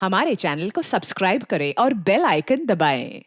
हमारे चैनल को सब्सक्राइब करें और बेल आइकन दबाएं।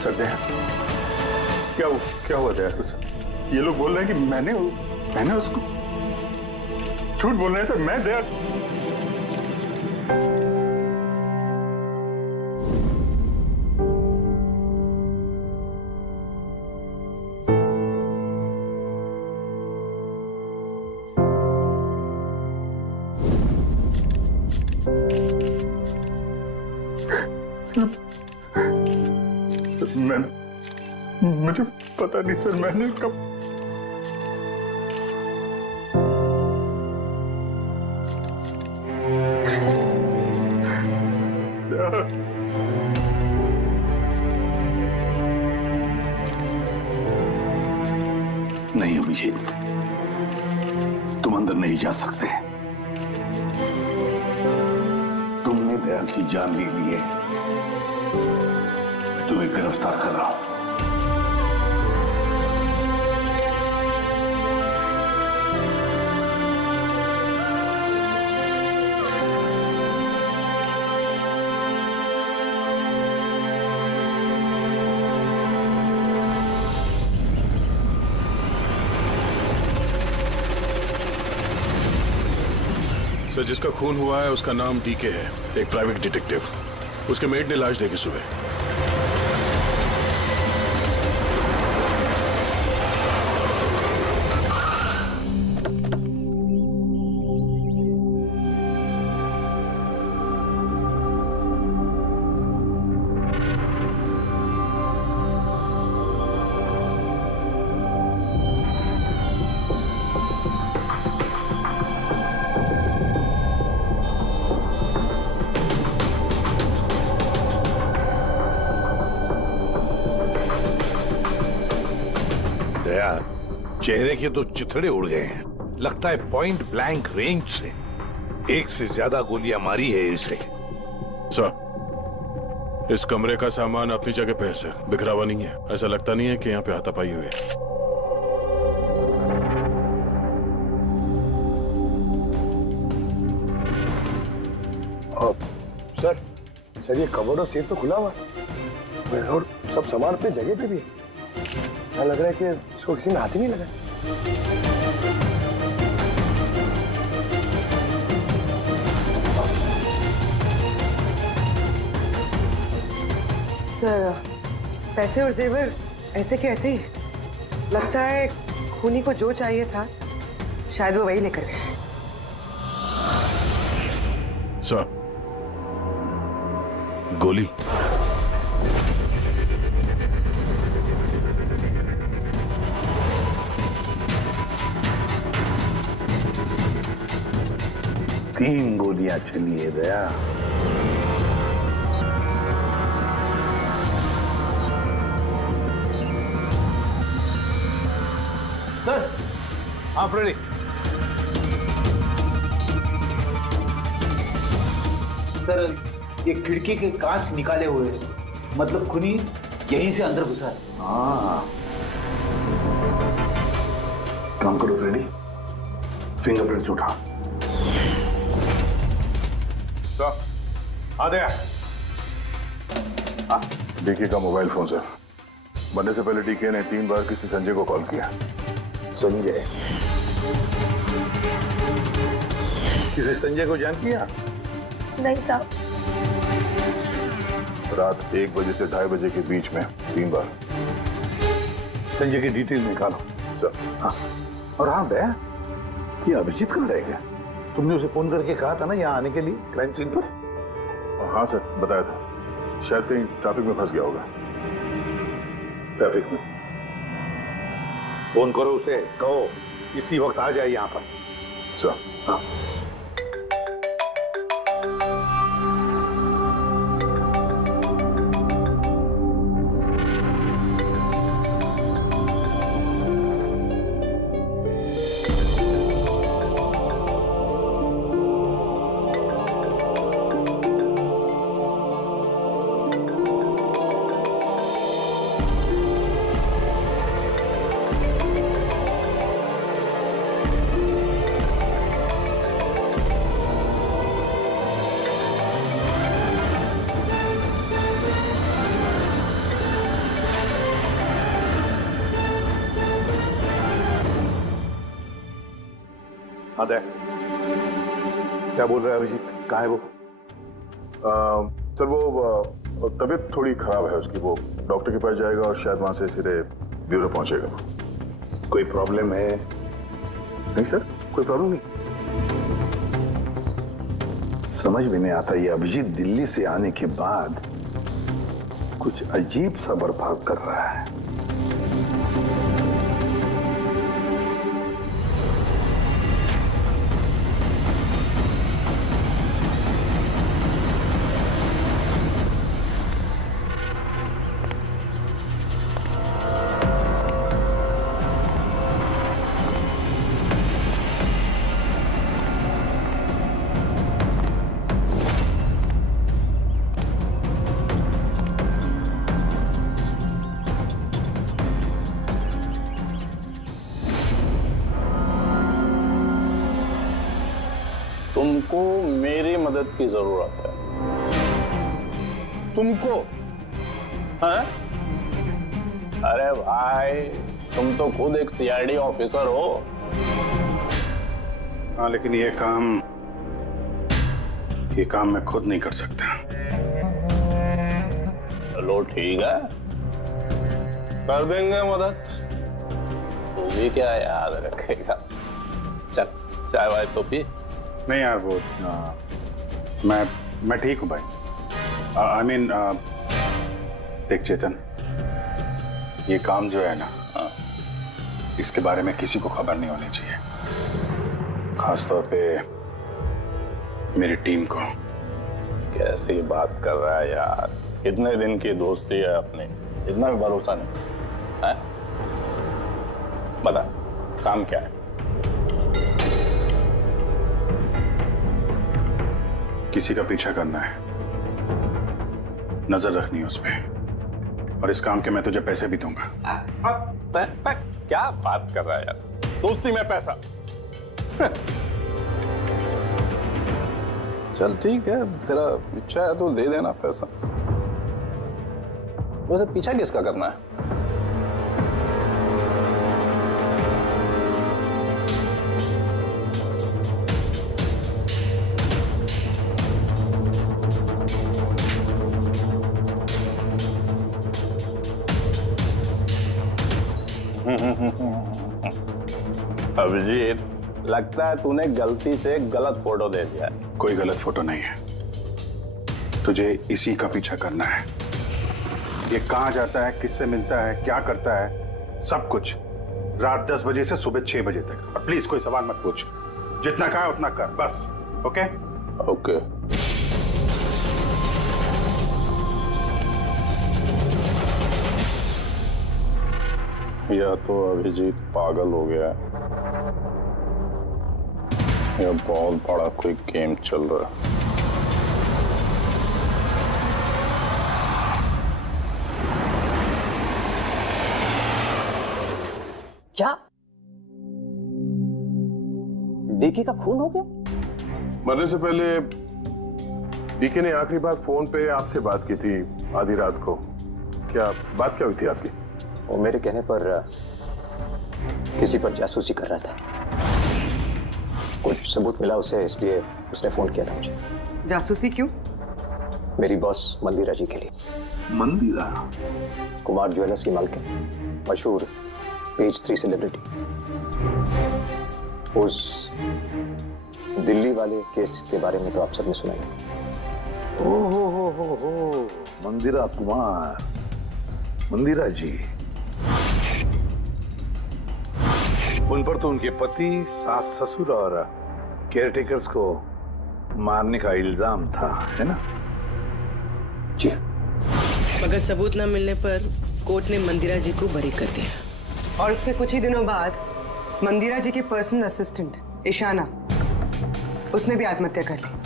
सर क्या हुआ दया सर? ये लोग बोल रहे हैं कि मैंने उसको झूठ बोल रहे हैं सर। मैं दया मुझे पता नहीं सर। मैंने कब नहीं अभिजीत, तुम अंदर नहीं जा सकते। तुमने दया की जान ले ली है। तुम्हें गिरफ्तार कर रहा हूं। सर, जिसका खून हुआ है उसका नाम डीके है, एक प्राइवेट डिटेक्टिव। उसके मेड ने लाश देखी सुबह। चेहरे की तो चिथड़े उड़ गए हैं। लगता है पॉइंट ब्लैंक रेंज से एक से ज्यादा गोलियां मारी है इसे। सर, इस कमरे का सामान अपनी जगह पे है सर, बिखरा हुआ नहीं है। ऐसा लगता नहीं है कि यहाँ पे हाथापाई हुई है। सर ये कबर्ड और सेफ तो खुला हुआ है और सब सामान अपनी जगह पे भी है। ऐसा लग रहा है कि इसको किसी ने हाथ ही नहीं लगाया। सर, पैसे और जेवर ऐसे के ऐसे ही। लगता है खूनी को जो चाहिए था शायद वो वही लेकर गए। सर, गोली। तीन गोलियां चली है दया। सर, आप रेडी? सर, ये खिड़की के कांच निकाले हुए हैं, मतलब खूनी यहीं से अंदर घुसा है। हाँ, काम करो फ्रेडी, फिंगरप्रिंट्स उठा। आ गया। डीके का मोबाइल फोन सर। बनने से पहले डीके ने 3 बार किसी संजय को कॉल किया। संजय? किसी संजय को जान किया? नहीं साहब। रात 1 बजे से 2:30 बजे के बीच में 3 बार। संजय की डिटेल निकालो सर। हाँ, और हाँ दया, ये अभिजीत कहाँ रह गया? तुमने उसे फोन करके कहा था ना यहाँ आने के लिए क्राइम सीन पर? हाँ सर, बताया था। शायद कहीं ट्रैफिक में फंस गया होगा। ट्रैफिक में? फोन करो उसे, कहो इसी वक्त आ जाए यहाँ पर। सर। हाँ। आदा, क्या बोल रहा है अभिजीत? कहाँ है वो? सर वो तबीयत थोड़ी खराब है उसकी। वो डॉक्टर के पास जाएगा और शायद वहां से सीधे ब्यूरो पहुंचेगा। कोई प्रॉब्लम है? नहीं सर, कोई प्रॉब्लम नहीं। समझ में नहीं आता, ये अभिजीत दिल्ली से आने के बाद कुछ अजीब सा बर्ताव कर रहा है। तुमको मेरी मदद की जरूरत है। तुमको? हाँ? अरे भाई, तुम तो खुद एक सीआईडी ऑफिसर हो। हाँ, लेकिन ये काम मैं खुद नहीं कर सकता। चलो ठीक है, कर देंगे मदद। तू भी क्या याद रखेगा? चल, चाय वाय तो पी। नहीं यार, वो मैं ठीक हूँ भाई। आई मीन देख चेतन, ये काम जो है ना, इसके बारे में किसी को खबर नहीं होनी चाहिए, खासतौर पे मेरी टीम को। कैसी बात कर रहा है यार? इतने दिन की दोस्ती है अपनी, इतना भी भरोसा नहीं है? बता, काम क्या है? किसी का पीछा करना है, नजर रखनी है उस पर, और इस काम के मैं तुझे पैसे भी दूंगा। क्या बात कर रहा है यार, दोस्ती में पैसा। चल ठीक है, तेरा इच्छा है तो दे देना पैसा। वैसे पीछा किसका करना है? अभिजीत, लगता है तूने गलती से गलत फोटो दे दिया है। कोई गलत फोटो नहीं है, तुझे इसी का पीछा करना है। ये कहाँ जाता है, किससे मिलता है, क्या करता है, सब कुछ रात 10 बजे से सुबह 6 बजे तक। और प्लीज कोई सवाल मत पूछ, जितना कहा उतना कर बस। Okay okay. या तो अभिजीत पागल हो गया है या बहुत बड़ा कोई गेम चल रहा है। क्या डीके का खून हो गया? मरने से पहले डीके ने आखिरी बार फोन पे आपसे बात की थी आधी रात को। क्या बात क्या हुई थी आपकी? वो मेरे कहने पर किसी पर जासूसी कर रहा था। कुछ सबूत मिला उसे, इसलिए उसने फोन किया था मुझे। जासूसी क्यों? मेरी बॉस मंदिरा जी के लिए। मंदिरा? कुमार ज्वेलर्स की मालकिन, मशहूर पेज 3 सेलिब्रिटी। उस दिल्ली वाले केस के बारे में तो आप सबने सुना ही। हो मंदिरा कुमार, मंदिरा जी। उन पर तो उनके पति, सास ससुर और केयरटेकर्स को मारने का इल्जाम था, है ना? जी। मगर सबूत न मिलने पर कोर्ट ने मंदिरा जी को बरी कर दिया। और उसके कुछ ही दिनों बाद मंदिरा जी की पर्सनल असिस्टेंट ईशाना, उसने भी आत्महत्या कर ली।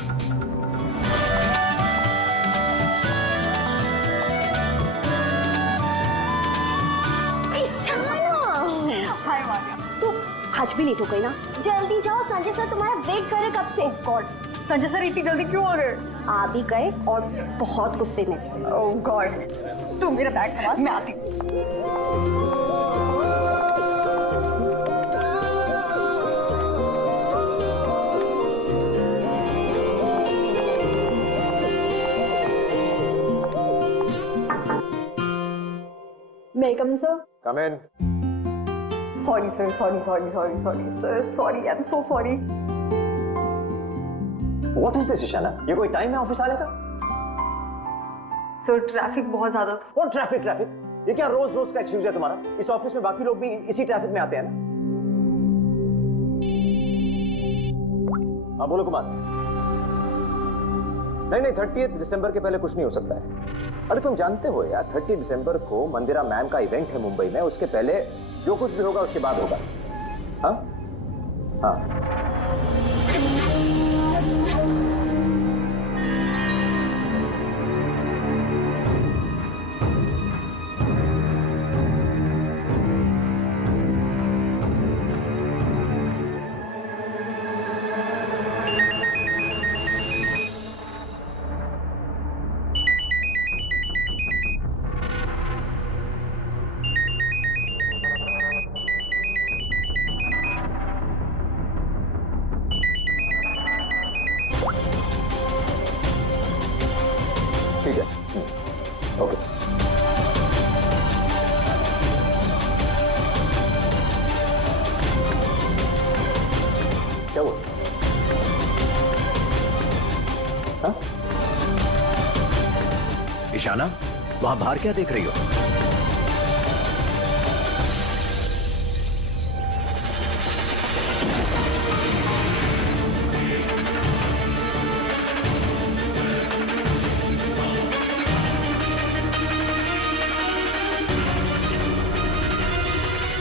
आज भी नहीं गई ना? जल्दी जाओ, संजय सर तुम्हारा वेट कर रहे कब से। गॉड, संजय सर इतनी जल्दी क्यों आ गए? आ भी गए और बहुत गुस्से में। ओह गॉड, तू मेरा बैग संभाल, मैं आती हूँ। May I come in, sir? Come in. Sorry, sir. Sorry, sir. Sorry, I'm so sorry. What is this, Ishana? ये कोई टाइम है ऑफिस आने का? सर ट्रैफिक बहुत ज्यादा था। कौन ट्रैफिक? ये क्या रोज रोज का एक्सक्यूज है तुम्हारा? इस ऑफिस में बाकी लोग भी इसी ट्रैफिक में आते हैं ना? हाँ बोलो कुमार। नहीं 30 दिसंबर के पहले कुछ नहीं हो सकता है। अरे तुम जानते हो यार, 30 दिसंबर को मंदिरा मैम का इवेंट है मुंबई में। उसके पहले जो कुछ भी होगा उसके बाद होगा। हाँ हाँ। ठीक है, ओके। क्या हुआ? हाँ? ईशाना, वहां बाहर क्या देख रही हो?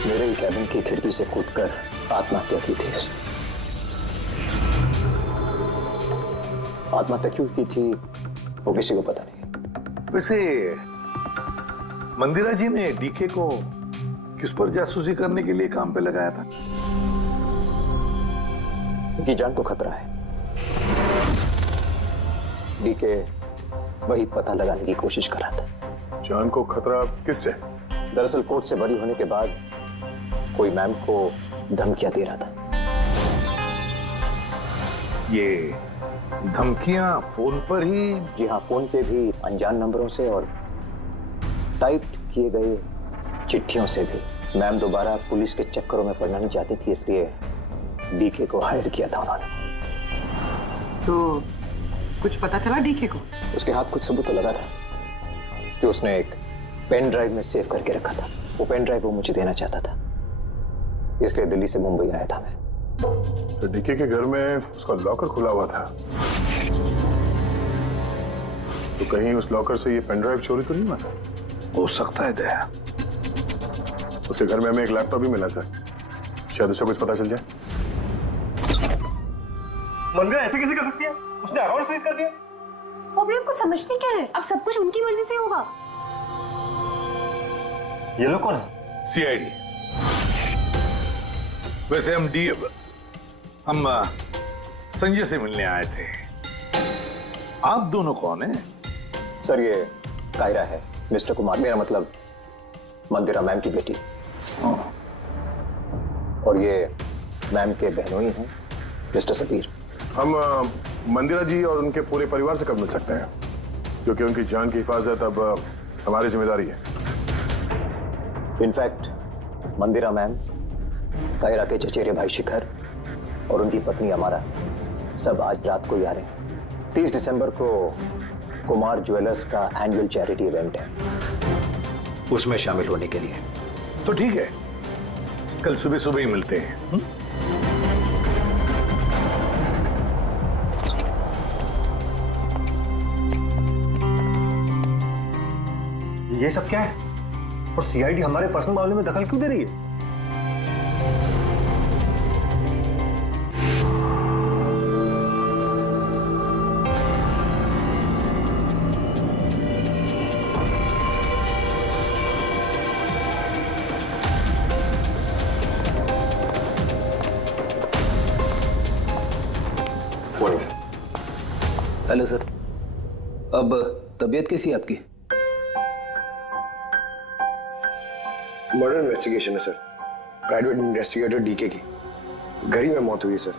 मेरे ही कैबिन की खिड़की से कूदकर आत्महत्या की थी उसने। आत्महत्या क्यों की थी वो किसी को पता नहीं। वैसे मंदिरा जी ने डीके को किस पर जासूसी करने के लिए काम पे लगाया था? उनकी जान को खतरा है। डीके वही पता लगाने की कोशिश कर रहा था। जान को खतरा किससे? दरअसल कोर्ट से बरी होने के बाद कोई मैम को धमकियां दे रहा था। ये धमकियां फोन पर ही? जी हाँ, फोन पे भी, अनजान नंबरों से और टाइप किए गए चिट्ठियों से भी। मैम दोबारा पुलिस के चक्करों में पड़ना नहीं चाहती थी, इसलिए डीके को हायर किया था उन्होंने। तो कुछ पता चला डीके को? उसके हाथ कुछ सबूत तो लगा था कि उसने एक पेन ड्राइव में सेव करके रखा था। वो पेन ड्राइव वो मुझे देना चाहता था, इसलिए दिल्ली से मुंबई आया था मैं। तो डीके के घर में उसका लॉकर खुला हुआ था, तो कहीं उस लॉकर से ये पेन ड्राइव चोरी तो नहीं हुआ था? हो सकता है दया। उसके घर में हमें एक लैपटॉप भी मिला सर, शायद उससे कुछ पता चल जाए। मंदिरा ऐसे कैसे कर सकती है? उसने अकाउंट फ्रीज कर दिया। वो भी आपको समझते क्या है? अब सब कुछ उनकी मर्जी से होगा। ये लोग कौन है? सीआईडी। वैसे हम संजय से मिलने आए थे। आप दोनों कौन हैं? सर ये कायरा है, मिस्टर कुमार, मेरा मतलब मंदिरा मैम की बेटी। और ये मैम के बहनोई हैं, मिस्टर सबीर। हम मंदिरा जी और उनके पूरे परिवार से कब मिल सकते हैं? क्योंकि उनकी जान की हिफाजत अब हमारी जिम्मेदारी है। इनफैक्ट मंदिरा मैम, कायरा के चचेरे भाई शिखर और उनकी पत्नी अमारा सब आज रात को ही आ रहे हैं। 30 दिसंबर को कुमार ज्वेलर्स का एनुअल चैरिटी इवेंट है, उसमें शामिल होने के लिए। तो ठीक है, कल सुबह सुबह ही मिलते हैं। ये सब क्या है? और सीआईडी हमारे पर्सनल मामले में दखल क्यों दे रही है? हेलो सर, अब तबीयत कैसी है आपकी? मर्डर इन्वेस्टिगेशन है सर, प्राइवेट इन्वेस्टिगेटर डीके की घर ही में मौत हुई है सर।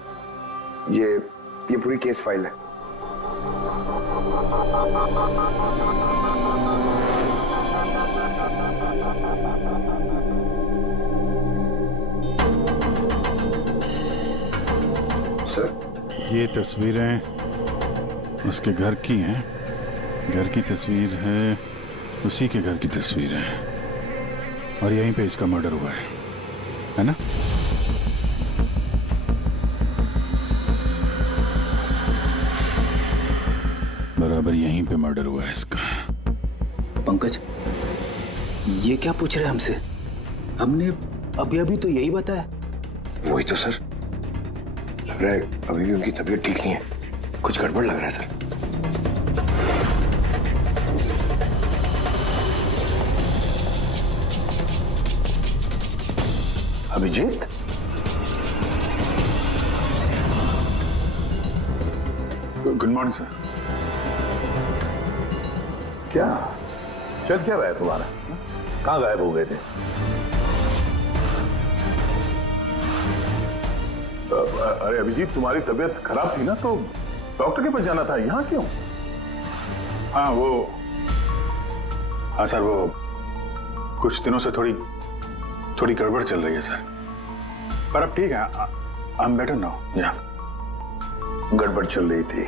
ये पूरी केस फाइल है। सर ये तस्वीरें उसके घर की हैं। घर की तस्वीर है, उसी के घर की तस्वीर है, और यहीं पे इसका मर्डर हुआ है ना? बराबर यहीं पे मर्डर हुआ है इसका। पंकज, ये क्या पूछ रहे हैं हमसे? हमने अभी अभी तो यही बताया। वही तो सर, लग रहा है अभी भी उनकी तबीयत ठीक नहीं है, कुछ गड़बड़ लग रहा है sir. Abhijeet, good morning sir. क्या चल क्या रहा है तुम्हारा? कहाँ गायब हो गए थे? अरे अभिजीत, तुम्हारी तबीयत खराब थी ना, तो डॉक्टर के पास जाना था, यहाँ क्यों? हाँ सर, वो कुछ दिनों से थोड़ी गड़बड़ चल रही है सर, पर अब ठीक है। I am better now. या गड़बड़ चल रही थी।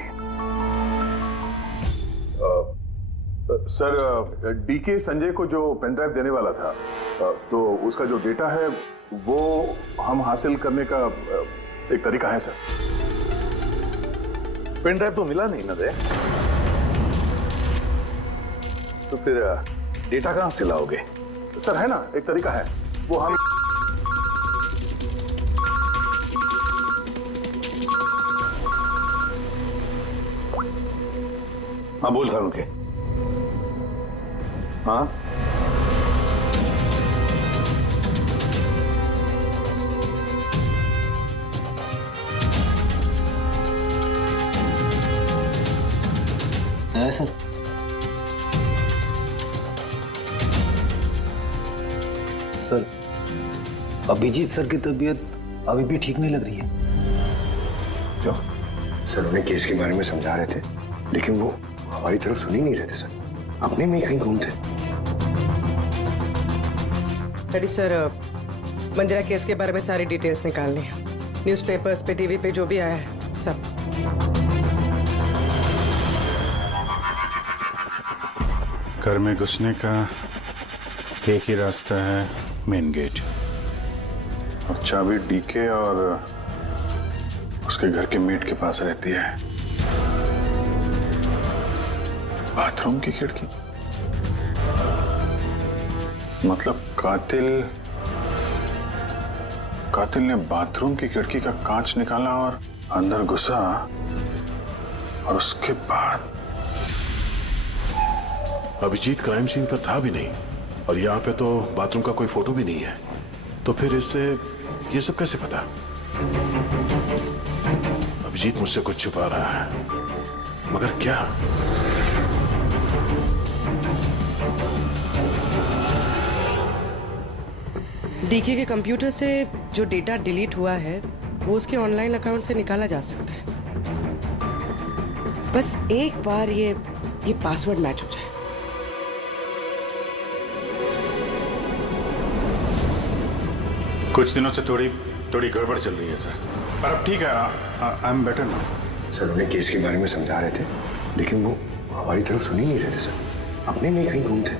सर, डीके संजय को जो पेन ड्राइव देने वाला था, तो उसका जो डेटा है वो हम हासिल करने का एक तरीका है सर। पेन ड्राइव तो मिला नहीं ना दे, तो फिर डेटा कहां से लाओगे? सर है ना, एक तरीका है, वो हम हाँ बोल था उनके। हाँ है सर। सर अभिजीत सर की तबीयत अभी भी ठीक नहीं लग रही है। क्यों? सर उन्हें केस के बारे में समझा रहे थे, लेकिन वो हमारी तरफ सुन ही नहीं रहे थे सर, अपने में ही कहीं गुम थे। डैडी सर, मंदिरा केस के बारे में सारी डिटेल्स निकालनी है। न्यूज़पेपर्स पे, टीवी पे जो भी आया है सब। घर में घुसने का एक ही रास्ता है, मेन गेट। और चाबी डीके और उसके घर के मेट के पास रहती है। बाथरूम की खिड़की, मतलब कातिल ने बाथरूम की खिड़की का कांच निकाला और अंदर घुसा, और उसके बाद अभिजीत क्राइम सीन पर था भी नहीं, और यहाँ पे तो बाथरूम का कोई फोटो भी नहीं है, तो फिर इससे ये सब कैसे पता? अभिजीत मुझसे कुछ छुपा रहा है, मगर क्या? डीके के कंप्यूटर से जो डेटा डिलीट हुआ है वो उसके ऑनलाइन अकाउंट से निकाला जा सकता है। बस एक बार ये पासवर्ड मैच हो जाए। कुछ दिनों से थोड़ी गड़बड़ चल रही है सर, पर अब ठीक है। I am better now. Sir उन्हें केस के बारे में समझा रहे थे, लेकिन वो हमारी तरफ सुन ही नहीं रहे थे सर, अपने में ही कहीं गुम थे।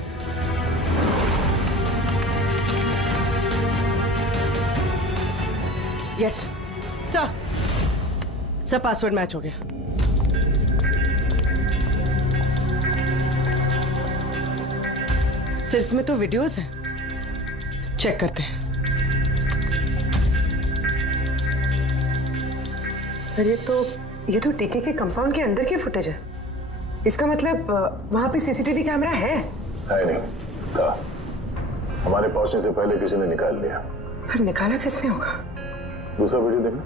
यस सर, पासवर्ड मैच हो गया। सर इसमें तो वीडियोस हैं, चेक करते हैं। सर ये तो डीके के कंपाउंड के अंदर की फुटेज है। इसका मतलब वहां पे सीसीटीवी कैमरा है? नहीं था, हमारे पहुंचने से पहले किसी ने निकाल लिया। पर निकाला किसने होगा? दूसरा वीडियो देखना।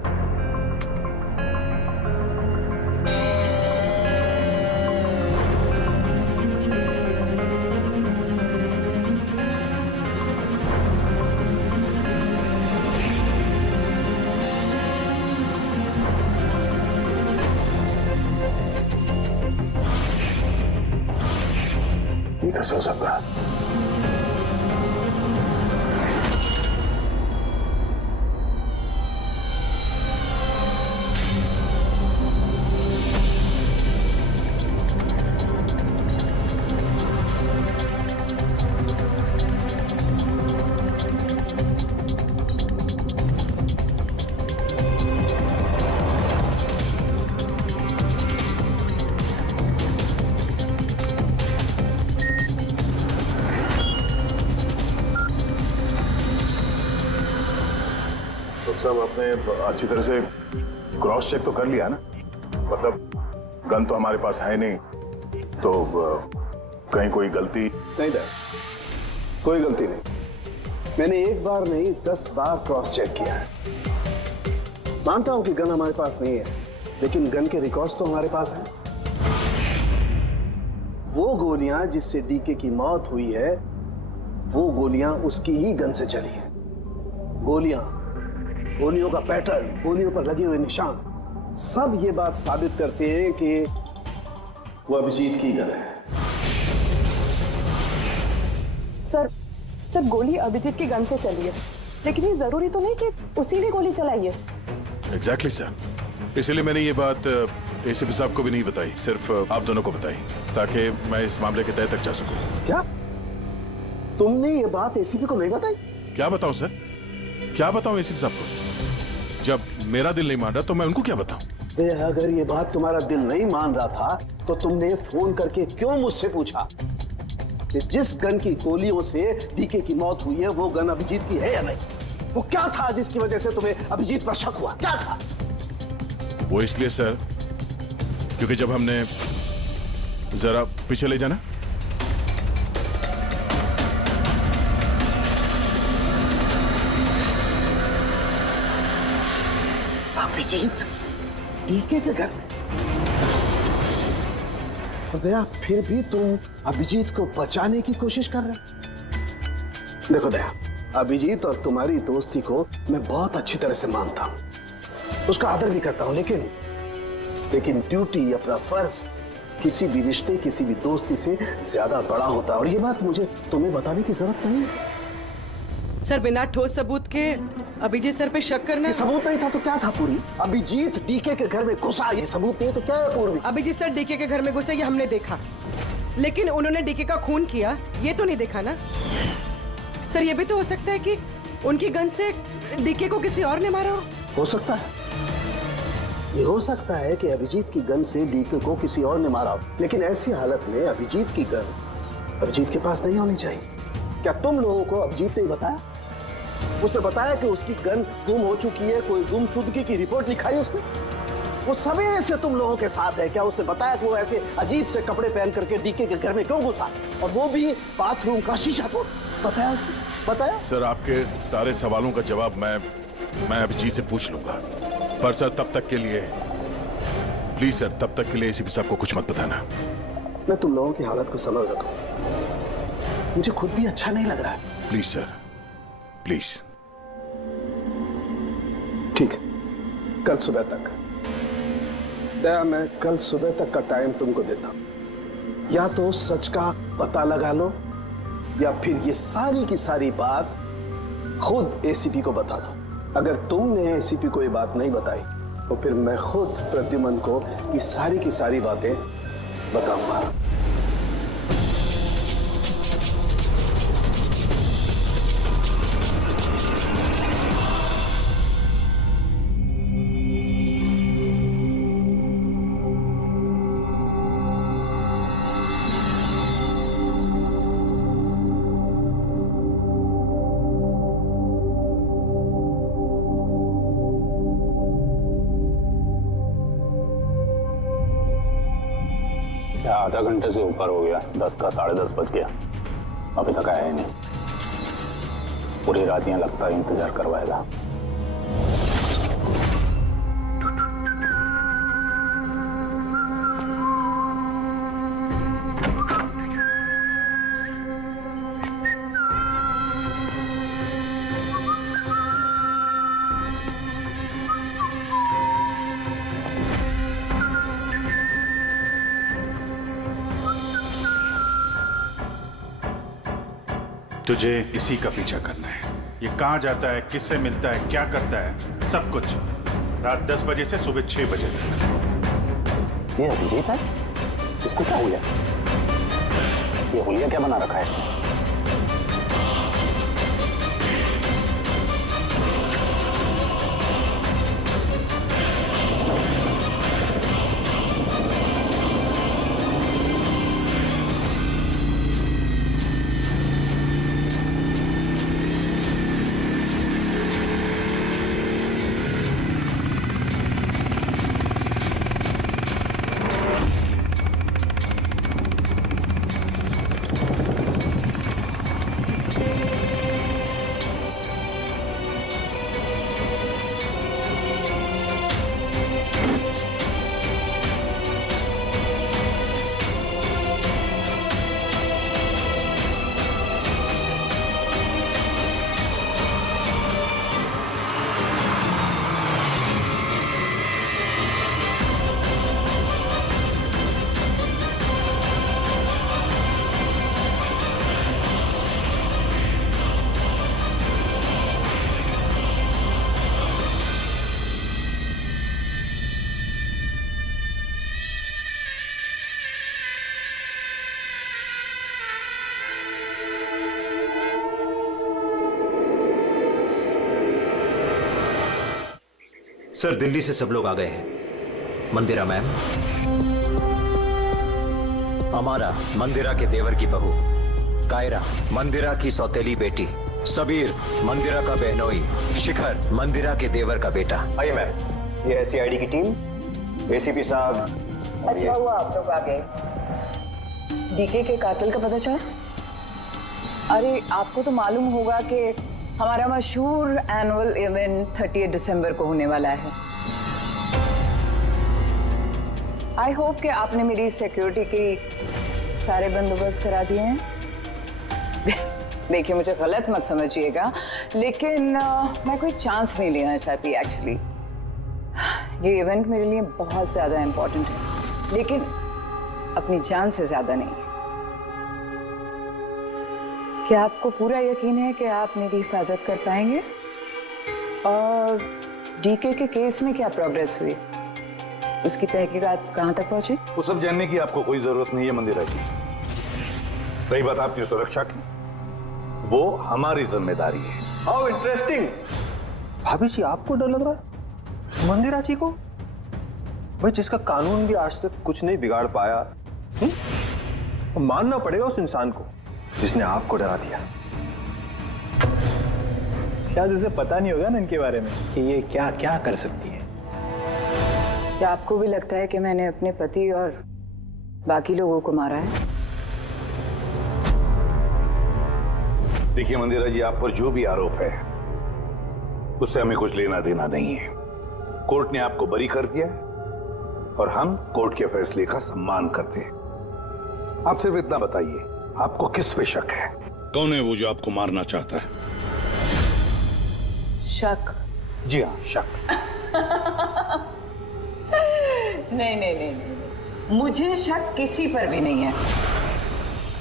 ये कैसे हो सकता है? सब आपने अच्छी तरह से क्रॉस चेक तो कर लिया ना? मतलब गन तो हमारे पास है नहीं, तो कहीं कोई गलती? नहीं था, कोई गलती नहीं। मैंने एक बार नहीं 10 बार क्रॉस चेक किया है। मानता हूं कि गन हमारे पास नहीं है, लेकिन गन के रिकॉर्ड्स तो हमारे पास हैं। वो गोलियां जिससे डीके की मौत हुई है, वो गोलियां उसकी ही गन से चली है। गोलियों का पैटर्न, गोलियों पर लगे हुए निशान, सब ये बात साबित करते हैं कि वो अभिजीत की गन है। सर गोली अभिजीत की गन से चली है, लेकिन ये जरूरी तो नहीं कि उसी ने गोली चलाई है। एग्जैक्टली सर, इसलिए मैंने ये बात एसीपी साहब को भी नहीं बताई, सिर्फ आप दोनों को बताई, ताकि मैं इस मामले के तह तक जा सकूं। क्या तुमने ये बात एसीपी को नहीं बताई? क्या बताऊं सर, क्या बताऊं एसीपी साहब को? जब मेरा दिल नहीं मान रहा तो मैं उनको क्या बताऊं? अगर ये बात तुम्हारा दिल नहीं मान रहा था तो तुमने फोन करके क्यों मुझसे पूछा कि जिस गन की गोलियों से डीके की मौत हुई है वो गन अभिजीत की है या नहीं? वो क्या था जिसकी वजह से तुम्हें अभिजीत पर शक हुआ? क्या था वो? इसलिए सर क्योंकि जब हमने जरा पीछे ले जाना। अभिजीत डीके के घर में? दया, फिर भी तुम अभिजीत को बचाने की कोशिश कर रहे? देखो दया, अभिजीत और तुम्हारी दोस्ती को मैं बहुत अच्छी तरह से मानता हूं, उसका आदर भी करता हूं, लेकिन ड्यूटी, अपना फर्ज किसी भी रिश्ते, किसी भी दोस्ती से ज्यादा बड़ा होता है, और ये बात मुझे तुम्हें बताने की जरूरत नहीं है। सर, बिना ठोस सबूत के अभिजीत सर पे शक करना। सबूत नहीं था तो क्या था पूरी? अभिजीत डीके के घर में घुसा, ये सबूत नहीं तो क्या है पूर्वी? अभिजीत सर डीके के घर में घुसे ये हमने देखा, लेकिन उन्होंने डीके का खून किया ये तो नहीं देखा ना। सर, ये भी तो हो सकता है कि उनकी गन से डीके को किसी और ने मारा हो सकता है, ये हो सकता है कि अभिजीत की गन से डीके को किसी और ने मारा हो, लेकिन ऐसी हालत में अभिजीत की गन अभिजीत के पास नहीं होनी चाहिए। क्या तुम लोगों को अभिजीत ने बताया? उसने बताया कि उसकी गन गुम हो चुकी है, कोई गुमशुदगी की रिपोर्ट लिखाई उसने? वो सवेरे से तुम लोगों के साथ है, क्या उसने बताया कि वो ऐसे अजीब से कपड़े पहन करके डीके के घर में क्यों घुसा, और वो भी बाथरूम का शीशा तोड़? बताया उसने? बताया? सर, आपके सारे सवालों का जवाब मैं अभिजीत से पूछ लूंगा, पर सर तब तक के लिए प्लीज सर, तब तक के लिए एसीपी साहब को कुछ मत बताना। मैं तुम लोगों की हालत को समझ रहा हूं, मुझे खुद भी अच्छा नहीं लग रहा है। Please sir, please. ठीक है, कल सुबह तक दया, मैं कल सुबह तक का टाइम तुमको देता हूं। या तो सच का पता लगा लो, या फिर ये सारी की सारी बात खुद एसीपी को बता दो। अगर तुमने एसीपी को ये बात नहीं बताई तो फिर मैं खुद प्रद्युमन को ये सारी की सारी बातें बताऊंगा। आधा घंटे से ऊपर हो गया, 10 का 10:30 बज गया, अभी तक आया ही नहीं। पूरी रात यहाँ लगता है इंतजार करवाएगा। तुझे इसी का पीछा करना है। ये कहाँ जाता है, किससे मिलता है, क्या करता है, सब कुछ रात 10 बजे से सुबह 6 बजे तक। ये अभिजीत है? इसको क्या हुआ? ये हुलिया क्या बना रखा है इसने? सर, दिल्ली से सब लोग आ गए हैं। मंदिरा मैम, अमारा मंदिरा के देवर की बहू, कायरा मंदिरा की सौतेली बेटी, सबीर मंदिरा का बहनोई, शिखर मंदिरा के देवर का बेटा। आइए मैम, ये है सीआईडी की टीम, एसीपी साहब। अच्छा हुआ आप लोग आ गए। डीके के कातिल का पता चला? अरे आपको तो मालूम होगा कि हमारा मशहूर एनुअल इवेंट 30 दिसंबर को होने वाला है। आई होप कि आपने मेरी सिक्योरिटी की सारे बंदोबस्त करा दिए हैं। देखिए मुझे गलत मत समझिएगा, लेकिन मैं कोई चांस नहीं लेना चाहती एक्चुअली। ये इवेंट मेरे लिए बहुत ज्यादा इम्पोर्टेंट है, लेकिन अपनी जान से ज्यादा नहीं है। क्या आपको पूरा यकीन है कि आप मेरी हिफाजत कर पाएंगे? और डीके के केस में क्या प्रोग्रेस हुई? उसकी तहकीकात कहां तक पहुंची? वो सब जानने की आपको कोई जरूरत नहीं है मंदिरा जी। रही बात आपकी सुरक्षा की, वो हमारी जिम्मेदारी है। How interesting. भाभी जी आपको डर लग रहा है मंदिरा जी को? भाई जिसका कानून भी आज तक कुछ नहीं बिगाड़ पाया, मानना पड़ेगा उस इंसान को जिसने आपको डरा दिया। शायद उसे पता नहीं होगा ना इनके बारे में कि ये क्या क्या कर सकती है। क्या आपको भी लगता है कि मैंने अपने पति और बाकी लोगों को मारा है? देखिए मंदिरा जी, आप पर जो भी आरोप है उससे हमें कुछ लेना देना नहीं है। कोर्ट ने आपको बरी कर दिया है और हम कोर्ट के फैसले का सम्मान करते हैं। आप सिर्फ इतना बताइए, आपको किस पे शक है? कौन है वो जो आपको मारना चाहता है? शक? जी हाँ, शक। नहीं, मुझे शक किसी पर भी नहीं है,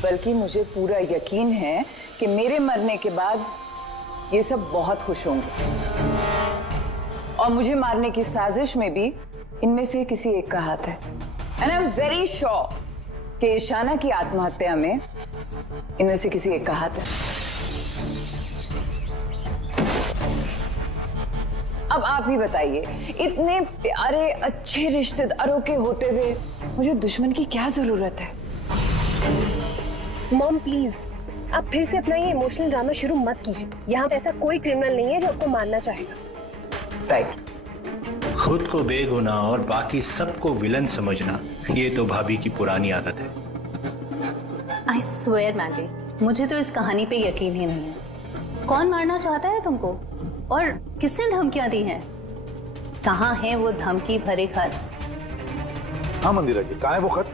बल्कि मुझे पूरा यकीन है कि मेरे मरने के बाद ये सब बहुत खुश होंगे और मुझे मारने की साजिश में भी इनमें से किसी एक का हाथ है। And I am very sure कि ईशाना की आत्महत्या में इनमें से किसी एक का हाथ है। अब आप ही बताइए, इतने प्यारे अच्छे रिश्तेदारों के होते हुए मुझे दुश्मन की क्या जरूरत है? मॉम प्लीज, आप फिर से अपना ये इमोशनल ड्रामा शुरू मत कीजिए। यहाँ पे ऐसा कोई क्रिमिनल नहीं है जो आपको मारना चाहेगा। राइट। खुद को बेगुनाह और बाकी सबको विलन समझना, ये तो भाभी की पुरानी आदत है। आई स्वेयर मैंडी, मुझे तो इस कहानी पे यकीन ही नहीं है। कौन मारना चाहता है तुमको और किसने धमकियां दी हैं? कहाँ है वो धमकी भरे खत? हाँ मंदिरा जी, कहाँ है वो खत?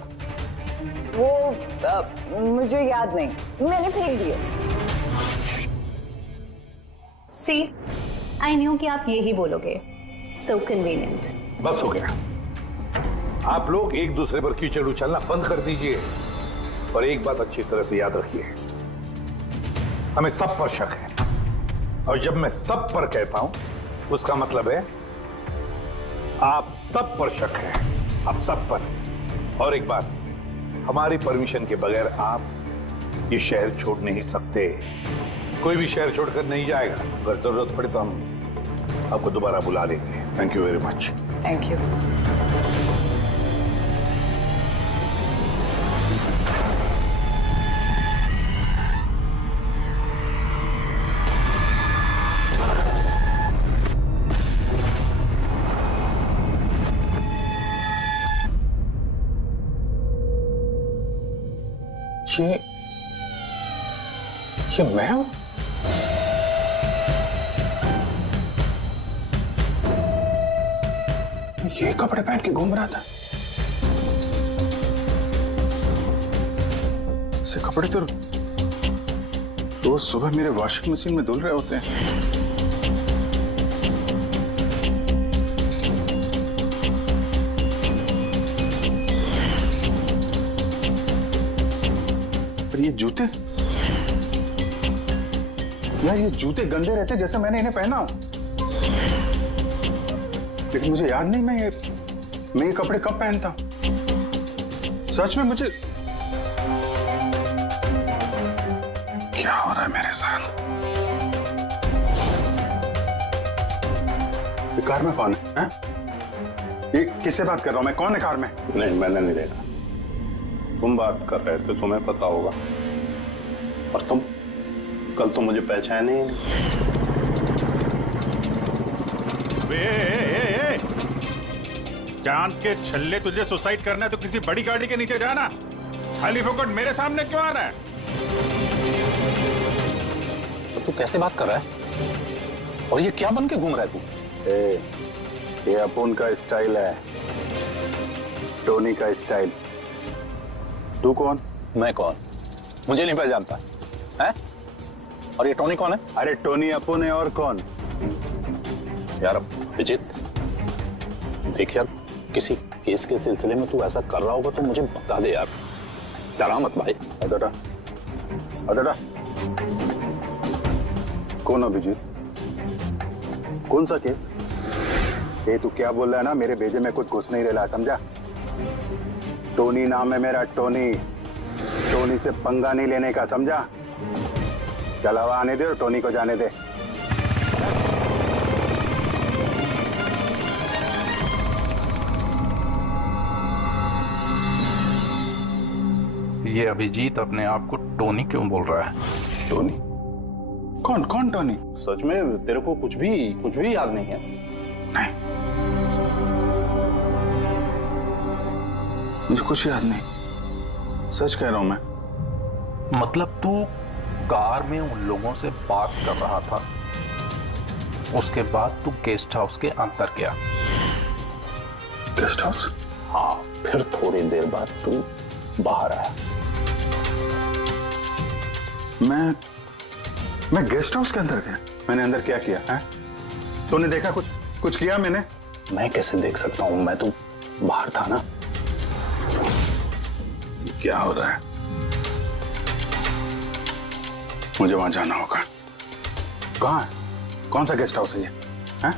वो मुझे याद नहीं, मैंने फेंक दिए। सी, आई न्यू कि आप यही बोलोगे। सो कन्वीनियंट। बस हो गया। आप लोग एक दूसरे पर कीचड़ उछलना बंद कर दीजिए और एक बात अच्छी तरह से याद रखिए, हमें सब पर शक है। और जब मैं सब पर कहता हूं, उसका मतलब है आप सब पर शक है, आप सब पर। और एक बात, हमारी परमिशन के बगैर आप ये शहर छोड़ नहीं सकते। कोई भी शहर छोड़कर नहीं जाएगा। अगर जरूरत पड़े तो हम आपको दोबारा बुला लेंगे। Thank you very much. Thank you. ये मैं हूं? ये कपड़े पहन के घूम रहा था। ऐसे कपड़े तो रोज सुबह मेरे वॉशिंग मशीन में धुल रहे होते हैं। पर ये जूते, यार ये जूते गंदे रहते जैसे मैंने इन्हें पहना हो। लेकिन मुझे याद नहीं मैं ये कपड़े कब पहनता। सच में मुझे क्या हो रहा है मेरे साथ? ये कार में कौन है? ये किससे बात कर रहा हूं मैं? कौन है कार में? नहीं, मैंने नहीं देखा। तुम बात कर रहे थे, तुम्हें पता होगा। और तुम कल तो मुझे पहचाने ही नहीं। चांद के छल्ले, तुझे सुसाइड करना है तो किसी बड़ी गाड़ी के नीचे जाना। खाली फोकट मेरे सामने क्यों आ रहा है? तो तू कैसे बात कर रहा है? और ये क्या बन के घूम रहा है तू? ये अपुन का स्टाइल है, टोनी का स्टाइल। तू कौन? मैं कौन? मुझे नहीं पहचानता है? और ये टोनी कौन है? अरे टोनी अपुन है, और कौन? यार अभिजीत, देख यार, किसी केस के सिलसिले में तू ऐसा कर रहा होगा तो मुझे बता दे यार, डरा मत भाई। अदड़ा अदड़ा कौन अभिजीत? कौन सा केस? ये तू क्या बोल रहा है ना, मेरे भेजे में कुछ घुस नहीं रहा, समझा? टोनी नाम है मेरा, टोनी। टोनी से पंगा नहीं लेने का, समझा? चल हवा आने दे और टोनी को जाने दे। ये अभिजीत अपने आप को टोनी क्यों बोल रहा है? टोनी? कौन कौन टोनी? सच में तेरे को कुछ भी याद नहीं है? नहीं, मुझे कुछ याद नहीं, सच कह रहा हूं मैं। मतलब तू कार में उन लोगों से बात कर रहा था, उसके बाद तू गेस्ट हाउस के अंदर गया। Guest house? हाँ, फिर थोड़ी देर बाद तू बाहर आया। मैं गेस्ट हाउस के अंदर गया? मैंने अंदर क्या किया है? तूने देखा कुछ किया मैंने? मैं कैसे देख सकता हूं, मैं तो बाहर था ना। क्या हो रहा है? मुझे वहां जाना होगा। कहाँ है? कौन सा गेस्ट हाउस है ये? हैं?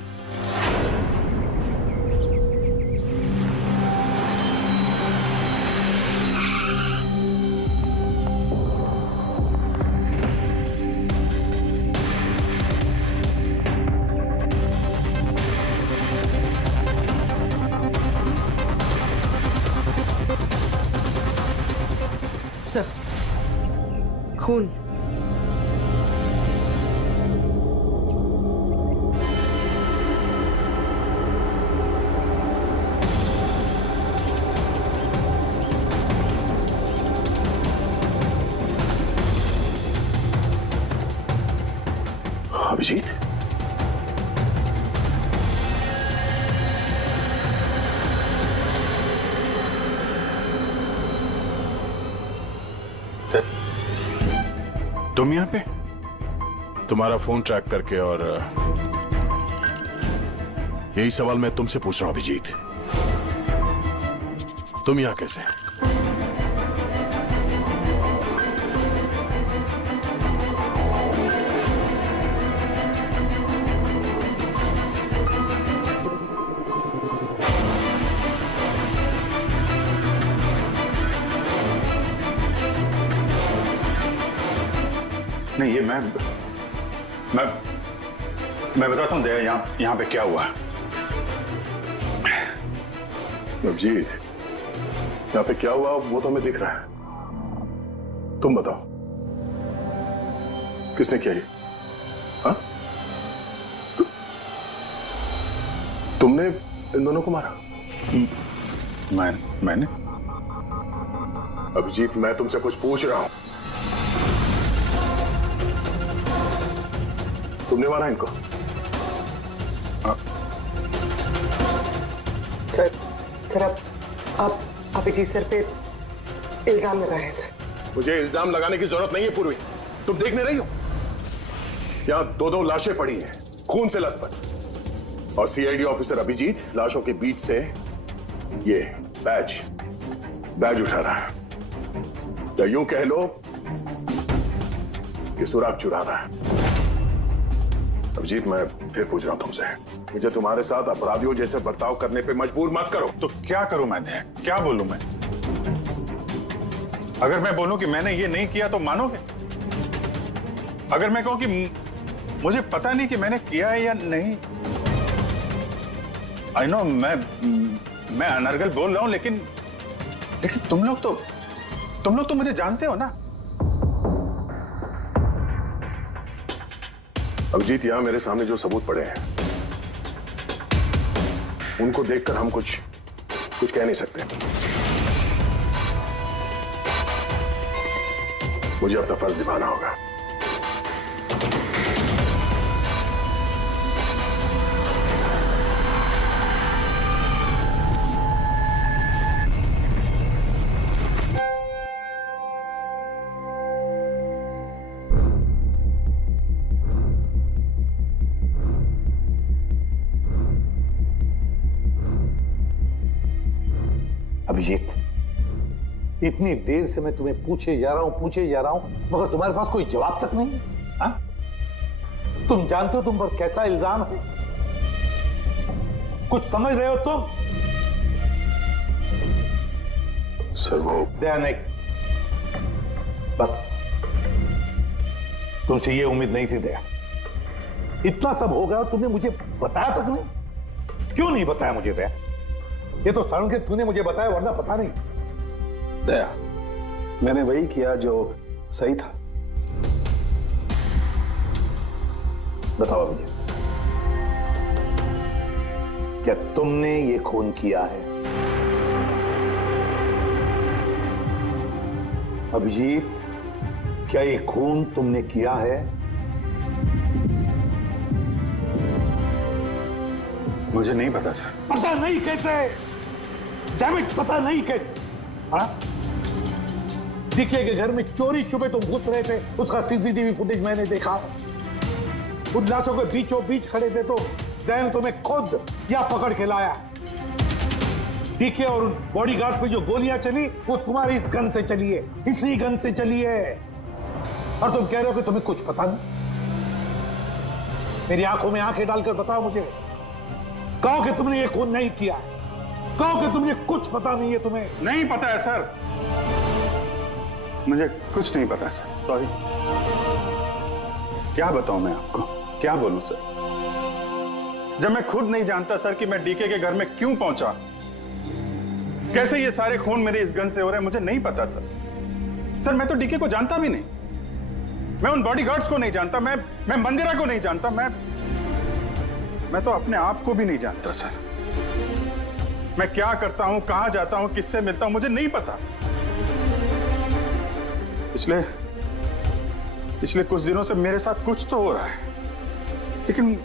सर, खून। अभिजीत, तुम यहाँ पे? तुम्हारा फोन ट्रैक करके, और यही सवाल मैं तुमसे पूछ रहा हूं अभिजीत, तुम यहाँ कैसे? नहीं, ये मैं बताता हूँ दया, यहाँ पे क्या हुआ। अभिजीत, यहाँ पे क्या हुआ वो तो हमें दिख रहा है, तुम बताओ किसने किया ये? हाँ? तुमने इन दोनों को मारा? मैंने? अभिजीत, मैं तुमसे कुछ पूछ रहा हूं। तुमने मारा इनको? सर आप अभिजीत सर पे इल्जाम लगाए हैं सर। मुझे इल्जाम लगाने की जरूरत नहीं है पूर्वी, तुम देख नहीं रही हो? यहां दो लाशें पड़ी हैं, खून से लथपथ, और सीआईडी ऑफिसर अभिजीत लाशों के बीच से ये बैज उठा रहा है, या यूं कह लो कि सुराग चुरा रहा है। अभिजीत, मैं फिर पूछ रहा हूं तुमसे, मुझे तुम्हारे साथ अपराधियों जैसे बर्ताव करने पे मजबूर मत करो। तो क्या करूं मैंने? क्या बोलूं मैं? अगर मैं बोलूं कि मैंने ये नहीं किया तो मानोगे? अगर मैं कहूं कि मुझे पता नहीं कि मैंने किया है या नहीं? आई नो, मैं अनर्गल बोल रहा हूं, लेकिन तुम लोग तो मुझे जानते हो ना। अभिजीत, यहां मेरे सामने जो सबूत पड़े हैं उनको देखकर हम कुछ कह नहीं सकते। मुझे अपना फर्ज निभाना होगा। अभिजीत, इतनी देर से मैं तुम्हें पूछे जा रहा हूं, मगर तुम्हारे पास कोई जवाब तक नहीं है। हाँ? तुम जानते हो तुम पर कैसा इल्जाम है? कुछ समझ रहे हो तुम? सर वो दया नहीं, बस तुमसे ये उम्मीद नहीं थी दया। इतना सब हो गया और तुमने मुझे बताया तक नहीं। क्यों नहीं बताया मुझे दया? ये तो सड़न के तूने मुझे बताया, वरना पता नहीं। दया, मैंने वही किया जो सही था। बताओ अभिजीत, क्या तुमने ये खून किया है? अभिजीत, क्या ये खून तुमने किया है? मुझे नहीं पता सर। पता नहीं कैसे? डैम इट, पता नहीं कैसे? हाँ? डीके के घर में चोरी छुपे तुम घुस रहे थे, उसका सीसीटीवी फुटेज मैंने देखा। उन लाशों के बीचों बीच खड़े थे तो दैन तुम्हें खुद या पकड़ के लाया। डीके और उन बॉडीगार्ड पे जो गोलियां चली वो तुम्हारी इस गन से चली है, इसी गन से चली है। और तुम कह रहे हो कि तुम्हें कुछ पता नहीं? मेरी आंखों में आंखें डालकर बताओ मुझे, कहो कि तुमने ये खून नहीं किया, कहो कि तुमने कुछ पता नहीं है। तुम्हें नहीं पता है सर, मुझे कुछ नहीं पता सर, सॉरी। क्या बताऊं मैं आपको, क्या बोलूं सर, जब मैं खुद नहीं जानता सर कि मैं डीके के घर में क्यों पहुंचा, कैसे ये सारे खून मेरे इस गन से हो रहे हैं, मुझे नहीं पता सर। सर मैं तो डीके को जानता भी नहीं, मैं उन बॉडीगार्ड्स को नहीं जानता, मैं मंदिरा को नहीं जानता, मैं तो अपने आप को भी नहीं जानता सर। मैं क्या करता हूं, कहां जाता हूं, किससे मिलता हूं, मुझे नहीं पता। पिछले कुछ दिनों से मेरे साथ कुछ तो हो रहा है, लेकिन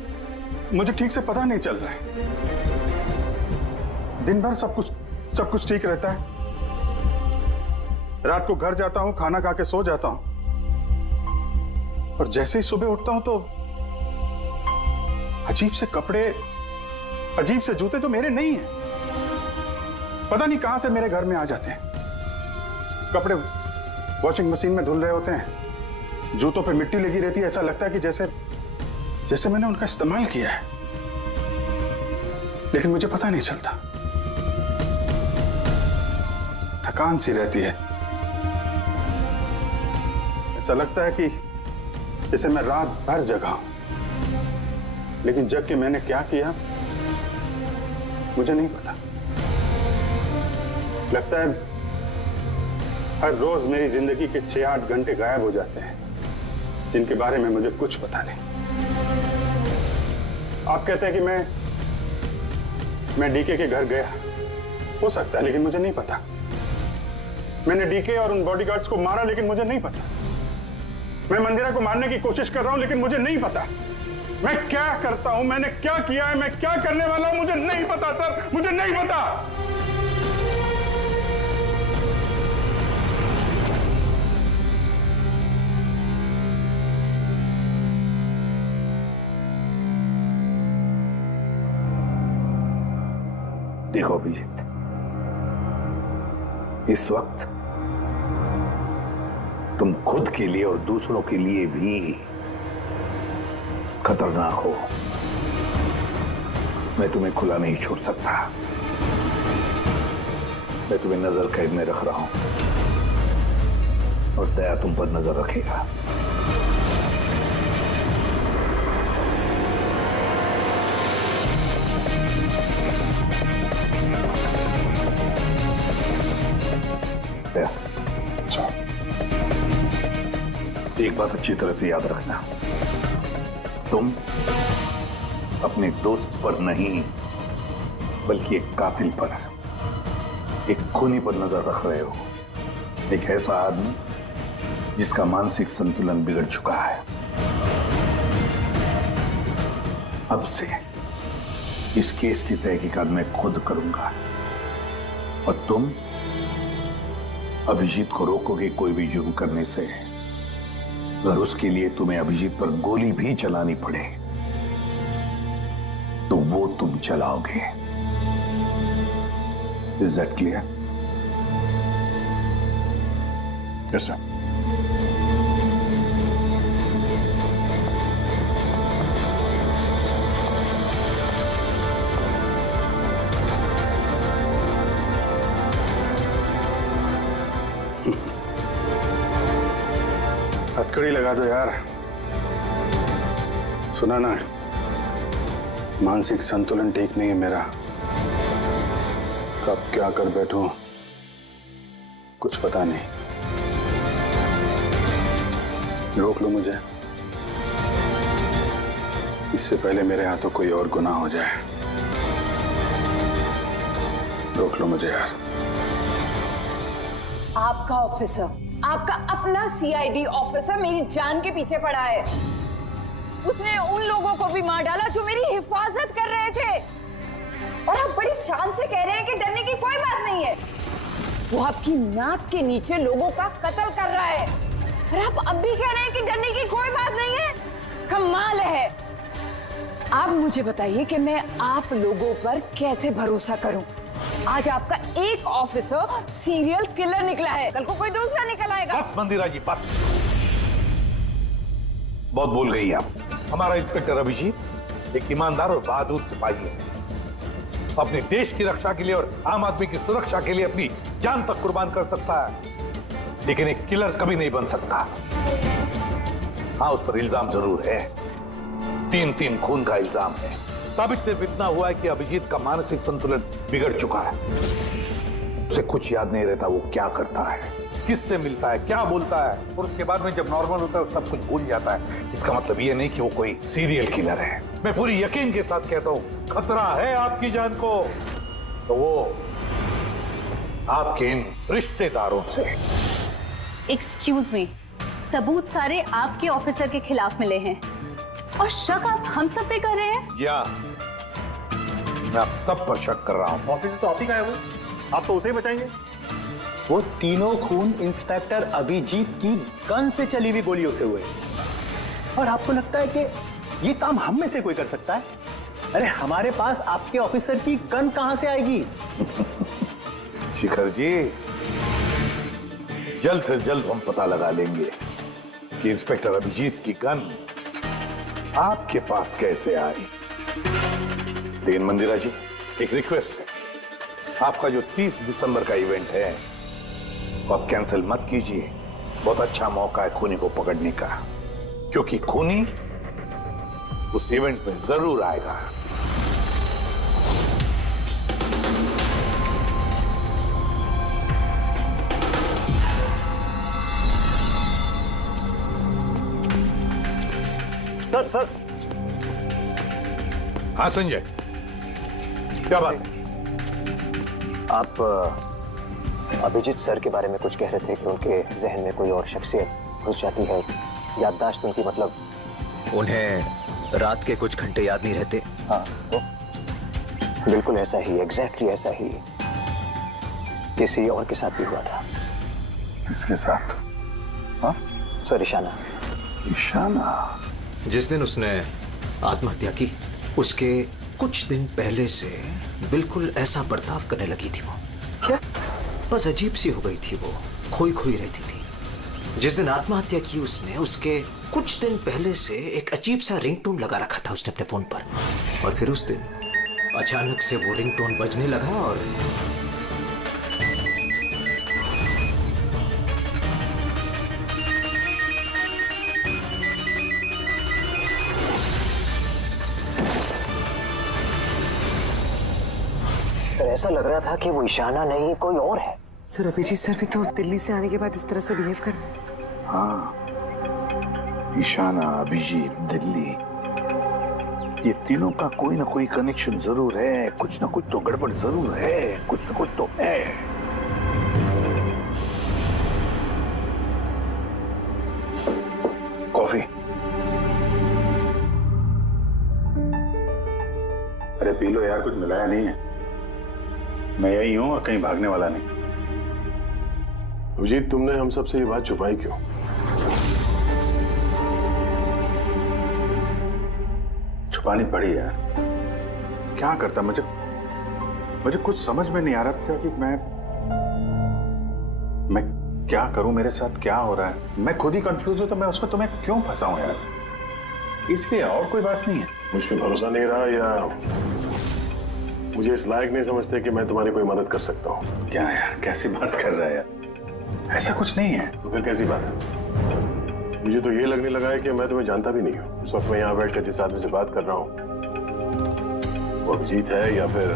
मुझे ठीक से पता नहीं चल रहा है। दिन भर सब कुछ ठीक रहता है, रात को घर जाता हूं, खाना खा के सो जाता हूं, और जैसे ही सुबह उठता हूं तो अजीब से कपड़े, अजीब से जूते जो मेरे नहीं हैं, पता नहीं कहां से मेरे घर में आ जाते हैं। कपड़े वॉशिंग मशीन में धुल रहे होते हैं, जूतों पे मिट्टी लगी रहती है, ऐसा लगता है कि जैसे मैंने उनका इस्तेमाल किया है, लेकिन मुझे पता नहीं चलता। थकान सी रहती है, ऐसा लगता है कि जैसे मैं रात भर जगा हूं, लेकिन जग के मैंने क्या किया मुझे नहीं पता। लगता है हर रोज मेरी जिंदगी के 6-8 घंटे गायब हो जाते हैं, जिनके बारे में मुझे कुछ पता नहीं। आप कहते हैं कि मैं डीके के घर गया, हो सकता है, लेकिन मुझे नहीं पता। मैंने डीके और उन बॉडीगार्ड्स को मारा, लेकिन मुझे नहीं पता। मैं मंदिरा को मारने की कोशिश कर रहा हूं, लेकिन मुझे नहीं पता। मैं क्या करता हूं, मैंने क्या किया है, मैं क्या करने वाला हूं, मुझे नहीं पता सर, मुझे नहीं पता। देखो अभिजीत, इस वक्त तुम खुद के लिए और दूसरों के लिए भी खतरनाक हो। मैं तुम्हें खुला नहीं छोड़ सकता। मैं तुम्हें नजर कैद में रख रहा हूं और दया तुम पर नजर रखेगा। दया, एक बात अच्छी तरह से याद रखना, तुम अपने दोस्त पर नहीं बल्कि एक कातिल पर, एक खूनी पर नजर रख रहे हो। एक ऐसा आदमी जिसका मानसिक संतुलन बिगड़ चुका है। अब से इस केस की तहकीकात मैं खुद करूंगा और तुम अभिजीत को रोकोगे कोई भी जुर्म करने से। अगर उसके लिए तुम्हें अभिजीत पर गोली भी चलानी पड़े तो वो तुम चलाओगे। Is that clear? Yes sir. हथकड़ी लगा दो यार। सुना ना, मानसिक संतुलन ठीक नहीं है मेरा। कब क्या कर बैठूं कुछ पता नहीं। रोक लो मुझे, इससे पहले मेरे हाथों कोई और गुनाह हो जाए। रोक लो मुझे यार। आपका ऑफिसर, आपका अपना सीआईडी ऑफिसर मेरी जान के पीछे पड़ा है। उसने उन लोगों को भी मार डाला जो मेरी हिफाजत कर रहे थे, और आप बड़ी शान से कह रहे हैं कि डरने की कोई बात नहीं है। वो आपकी नाक के नीचे लोगों का कत्ल कर रहा है, और आप अब भी कह रहे हैं कि डरने की कोई बात नहीं है। कमाल है। आप मुझे बताइए कि मैं आप लोगों पर कैसे भरोसा करूं। आज आपका एक ऑफिसर सीरियल किलर निकला है, कल को कोई दूसरा निकल आएगा। बस मंदिरा जी, बस। बहुत बोल गई आप। हमारा इंस्पेक्टर अभिजीत एक ईमानदार और बहादुर सिपाही है। अपने देश की रक्षा के लिए और आम आदमी की सुरक्षा के लिए अपनी जान तक कुर्बान कर सकता है, लेकिन एक किलर कभी नहीं बन सकता। हाँ, उस पर इल्जाम जरूर है। 3 खून का इल्जाम है। साबित सिर्फ इतना हुआ है कि अभिजीत का मानसिक संतुलन बिगड़ चुका है। उसे कुछ याद नहीं रहता वो क्या करता है, किससे मिलता है, क्या बोलता है, और उसके बाद में जब नॉर्मल होता है सब कुछ भूल जाता है। इसका मतलब ये नहीं कि वो कोई सीरियल किलर है। मैं पूरी यकीन के साथ कहता हूं, खतरा है आपकी जान को तो वो आपके इन रिश्तेदारों से। एक्सक्यूज मी, सबूत सारे आपके ऑफिसर के खिलाफ मिले हैं और शक आप हम सब पे कर रहे हैं। जी हाँ, मैं आप सब पर शक कर रहा हूं। ऑफिसर तो आप ही का है वो, आप तो उसे ही बचाएंगे। वो तीनों खून इंस्पेक्टर अभिजीत की गन से चली हुई गोलियों से हुए, और आपको लगता है कि ये काम हम में से कोई कर सकता है? अरे हमारे पास आपके ऑफिसर की गन कहां से आएगी? शिखर जी, जल्द से जल्द हम पता लगा लेंगे कि इंस्पेक्टर अभिजीत की गन आपके पास कैसे आई। लेकिन मंदिरा जी, एक रिक्वेस्ट है, आपका जो 30 दिसंबर का इवेंट है वो आप कैंसिल मत कीजिए। बहुत अच्छा मौका है खूनी को पकड़ने का, क्योंकि खूनी उस इवेंट में जरूर आएगा। सर। हाँ संजय, क्या बात है? आप अभिजीत सर के बारे में कुछ कह रहे थे कि उनके जहन में कोई और शख्सियत घुस जाती है, याददाश्त उनकी, मतलब उन्हें रात के कुछ घंटे याद नहीं रहते। हाँ, तो बिल्कुल ऐसा ही, एग्जैक्टली ऐसा ही किसी और के साथ भी हुआ था। किसके साथ? हाँ सर, ईशाना। ईशाना? जिस दिन उसने आत्महत्या की उसके कुछ दिन पहले से बिल्कुल ऐसा बर्ताव करने लगी थी वो। क्या? बस अजीब सी हो गई थी वो, खोई खोई रहती थी। जिस दिन आत्महत्या की उसने, उसके कुछ दिन पहले से एक अजीब सा रिंगटोन लगा रखा था उसने अपने फोन पर, और फिर उस दिन अचानक से वो रिंगटोन बजने लगा और ऐसा लग रहा था कि वो ईशाना नहीं कोई और है। सर, अभिजीत सर भी तो दिल्ली से आने के बाद इस तरह से बिहेव कर रहे हैं। हाँ, ईशाना, अभिजीत, दिल्ली, ये तीनों का कोई ना कोई कनेक्शन जरूर है। कुछ ना कुछ तो गड़बड़ जरूर है, कुछ ना कुछ तो है। पी लो यार, कुछ मिलाया नहीं है। मैं यही हूं और कहीं भागने वाला नहीं। अभिजीत, तुमने हम सबसे ये बात छुपाई क्यों? छुपानी पड़ी यार, क्या करता। मुझे कुछ समझ में नहीं आ रहा था कि मैं क्या करूं, मेरे साथ क्या हो रहा है। मैं खुद ही कंफ्यूज हूं, तो मैं उसमें तुम्हें क्यों फंसाऊं यार, इसलिए और कोई बात नहीं है। मुझ पे भरोसा नहीं रहा या मुझे इस लायक नहीं समझते कि मैं तुम्हारी कोई मदद कर सकता हूँ? क्या यार, कैसी बात कर रहा है यार, ऐसा कुछ नहीं है। तो फिर कैसी बात है? मुझे तो ये लगने लगा है कि मैं तुम्हें जानता भी नहीं हूँ। इस वक्त मैं यहाँ बैठकर जिस आदमी से बात कर रहा हूँ वो अभिजीत है या फिर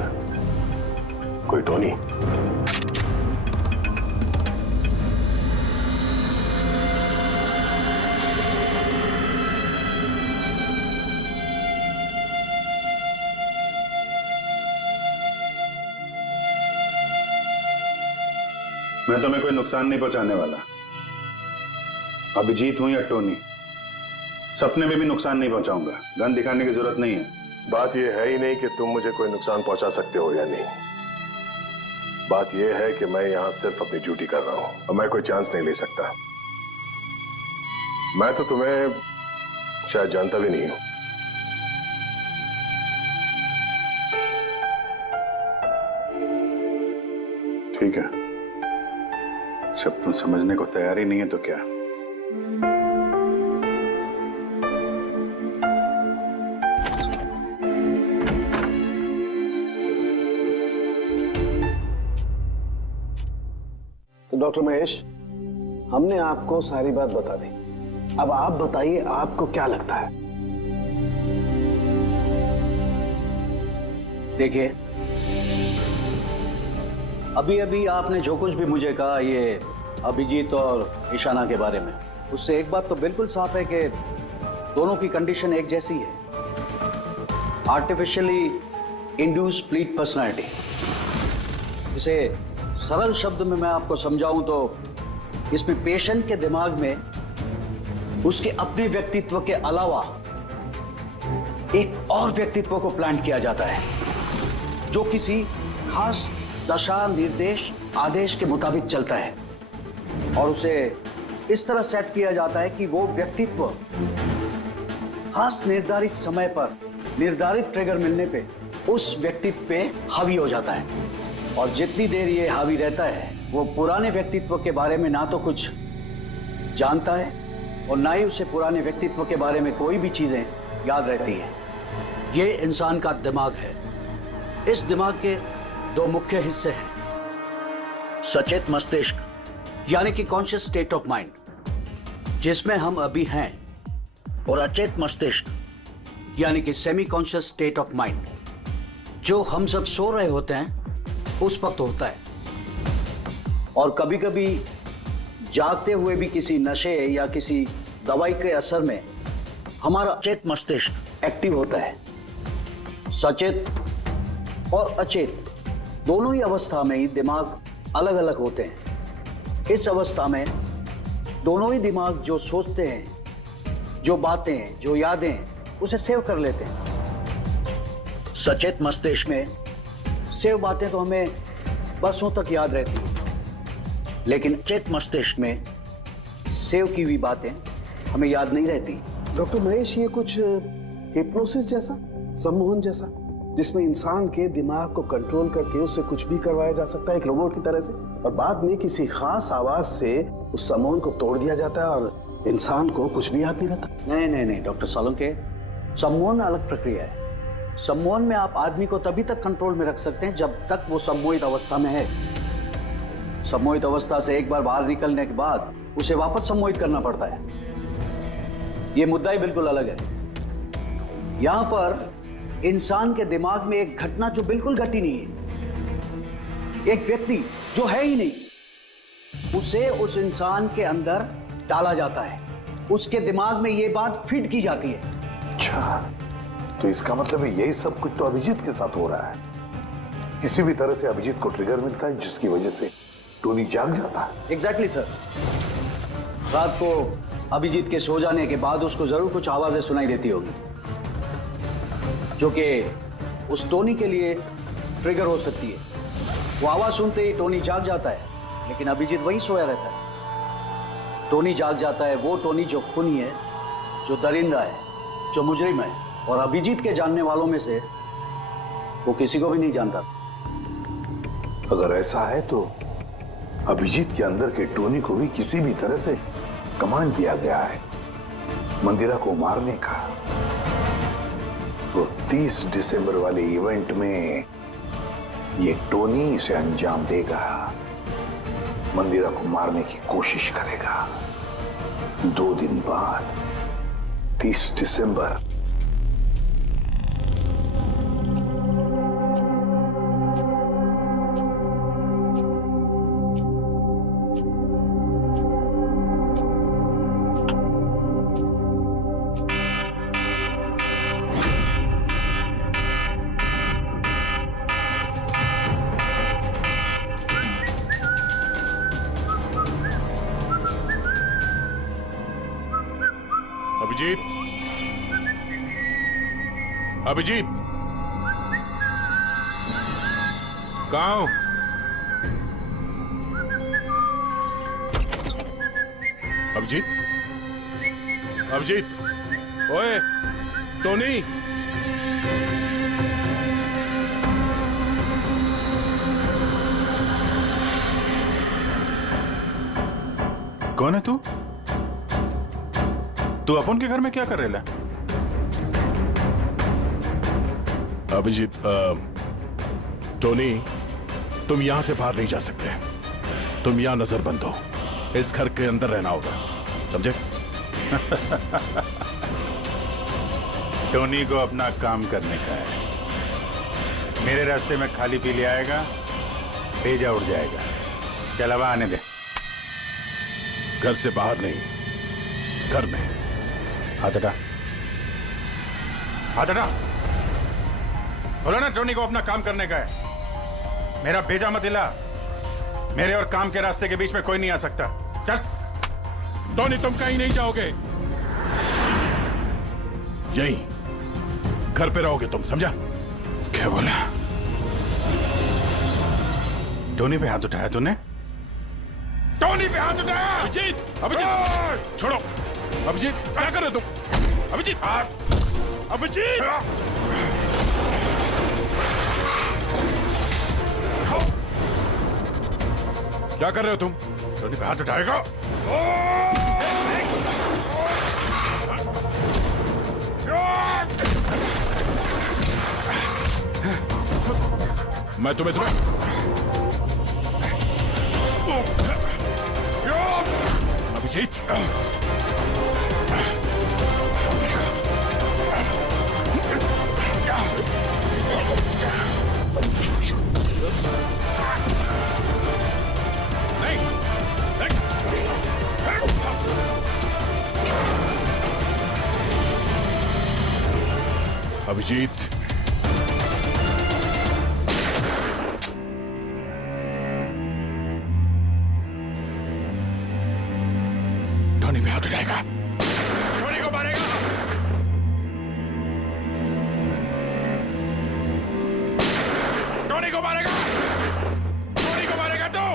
कोई टोनी। मैं तुम्हें कोई नुकसान नहीं पहुंचाने वाला। अभिजीत हूं या टोनी, सपने में भी नुकसान नहीं पहुंचाऊंगा। गन दिखाने की जरूरत नहीं है। बात यह है ही नहीं कि तुम मुझे कोई नुकसान पहुंचा सकते हो या नहीं। बात यह है कि मैं यहां सिर्फ अपनी ड्यूटी कर रहा हूं और मैं कोई चांस नहीं ले सकता। मैं तो तुम्हें शायद जानता भी नहीं हूं। ठीक है, जब तुम समझने को तैयार ही नहीं है तो क्या। तो डॉक्टर महेश, हमने आपको सारी बात बता दी। अब आप बताइए, आपको क्या लगता है? देखिए, अभी अभी आपने जो कुछ भी मुझे कहा ये अभिजीत और ईशाना के बारे में, उससे एक बात तो बिल्कुल साफ है कि दोनों की कंडीशन एक जैसी है। Artificially induce split personality. इसे सरल शब्द में मैं आपको समझाऊं तो इसमें पेशेंट के दिमाग में उसके अपने व्यक्तित्व के अलावा एक और व्यक्तित्व को प्लांट किया जाता है जो किसी खास दशा, निर्देश, आदेश के मुताबिक चलता है और उसे इस तरह सेट किया जाता है कि वो व्यक्तित्व खास निर्धारित समय पर निर्धारित ट्रिगर मिलने पे उस व्यक्तित्व पे हावी हो जाता है। और जितनी देर ये हावी रहता है वो पुराने व्यक्तित्व के बारे में ना तो कुछ जानता है और ना ही उसे पुराने व्यक्तित्व के बारे में कोई भी चीजें याद रहती हैं। ये इंसान का दिमाग है। इस दिमाग के दो मुख्य हिस्से हैं, सचेत मस्तिष्क यानी कि कॉन्शियस स्टेट ऑफ माइंड, जिसमें हम अभी हैं, और अचेत मस्तिष्क यानी कि semi conscious state of mind, जो हम सब सो रहे होते हैं उस वक्त होता है। और कभी कभी जागते हुए भी किसी नशे या किसी दवाई के असर में हमारा अचेत मस्तिष्क एक्टिव होता है। सचेत और अचेत दोनों ही अवस्था में ही दिमाग अलग अलग होते हैं। इस अवस्था में दोनों ही दिमाग जो सोचते हैं, जो बातें, जो यादें, उसे सेव कर लेते हैं। सचेत मस्तिष्क में सेव बातें तो हमें बरसों तक याद रहती हैं, लेकिन अचेत मस्तिष्क में सेव की हुई बातें हमें याद नहीं रहती। डॉक्टर महेश, ये कुछ हिप्नोसिस जैसा, सम्मोहन जैसा, जिसमें इंसान के दिमाग को कंट्रोल करके उससे कुछ भी करवाया जा सकता है एक रोबोट की तरह से, और बाद में किसी खास आवाज से उस सम्मोहन को तोड़ दिया जाता है और इंसान को कुछ भी याद नहीं रहता। नहीं डॉक्टर सालुंके, सम्मोहन अलग प्रक्रिया है। सम्मोहन में आप आदमी को तभी तक कंट्रोल में रख सकते हैं जब तक वो सम्मोहित अवस्था में है। सम्मोहित अवस्था से एक बार बाहर निकलने के बाद उसे वापस सम्मोहित करना पड़ता है। ये मुद्दा ही बिल्कुल अलग है। यहां पर इंसान के दिमाग में एक घटना जो बिल्कुल घटी नहीं है, एक व्यक्ति जो है ही नहीं, उसे उस इंसान के अंदर डाला जाता है। उसके दिमाग में यह बात फिट की जाती है। अच्छा, तो इसका मतलब है यही सब कुछ तो अभिजीत के साथ हो रहा है। किसी भी तरह से अभिजीत को ट्रिगर मिलता है जिसकी वजह से टोनी जाग जाता है। Exactly sir. रात को अभिजीत के सो जाने के बाद उसको जरूर कुछ आवाजें सुनाई देती होगी जो कि उस टोनी के लिए ट्रिगर हो सकती है। वो आवाज सुनते ही टोनी जाग जाता है, लेकिन अभिजीत वहीं सोया रहता है। टोनी जाग जाता है वो टोनी जो खूनी है, जो दरिंदा है, जो मुजरिम है, और अभिजीत के जानने वालों में से वो किसी को भी नहीं जानता। अगर ऐसा है तो अभिजीत के अंदर के टोनी को भी किसी भी तरह से कमांड दिया गया है मंदिरा को मारने का। तो 30 दिसंबर वाले इवेंट में ये टोनी इसे अंजाम देगा, मंदिरा को मारने की कोशिश करेगा। 2 दिन बाद 30 दिसंबर। अभिजीत, अभिजीत, कहाँ हो? अभिजीत, अभिजीत, ओए, टोनी। कौन है तू? तू अपन के घर में क्या कर रहा है? अभिजीत, टोनी, तुम यहां से बाहर नहीं जा सकते। तुम यहां नजरबंद हो। इस घर के अंदर रहना होगा, समझे? टोनी को अपना काम करने का है। मेरे रास्ते में खाली पीली आएगा, भेजा उड़ जाएगा। चल अब आने दे। घर से बाहर नहीं, घर में। हाथ हटा, हाथ हटा। बोलो ना, टोनी को अपना काम करने का है। मेरा भेजा मत हिला। मेरे और काम के रास्ते के बीच में कोई नहीं आ सकता। चल। टोनी, तुम कहीं नहीं जाओगे। यहीं घर पे रहोगे तुम, समझा? क्या बोला? टोनी पे हाथ उठाया तूने? टोनी पे हाथ उठाया? अभिजीत, अभिजीत, छोड़ो। अभिजीत, क्या कर रहे हो तुम? अभिजीत, अभिजीत, क्या कर रहे हो तुम? टोनी पे हाथ उठाएगा? मैं तुम्हें अभिजीत, अभिजीत, टोनी पे हाथ उठाएगा, टोनी को मारेगा। टोनी को मारेगा, टोनी को मारेगा तू।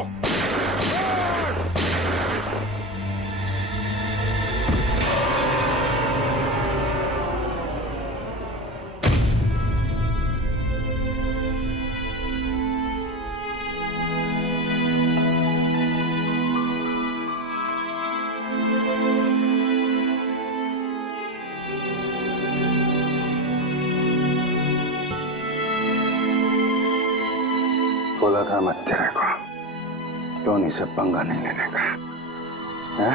बोला था मैं तेरे को, टोनी से पंगा नहीं लेने का, है?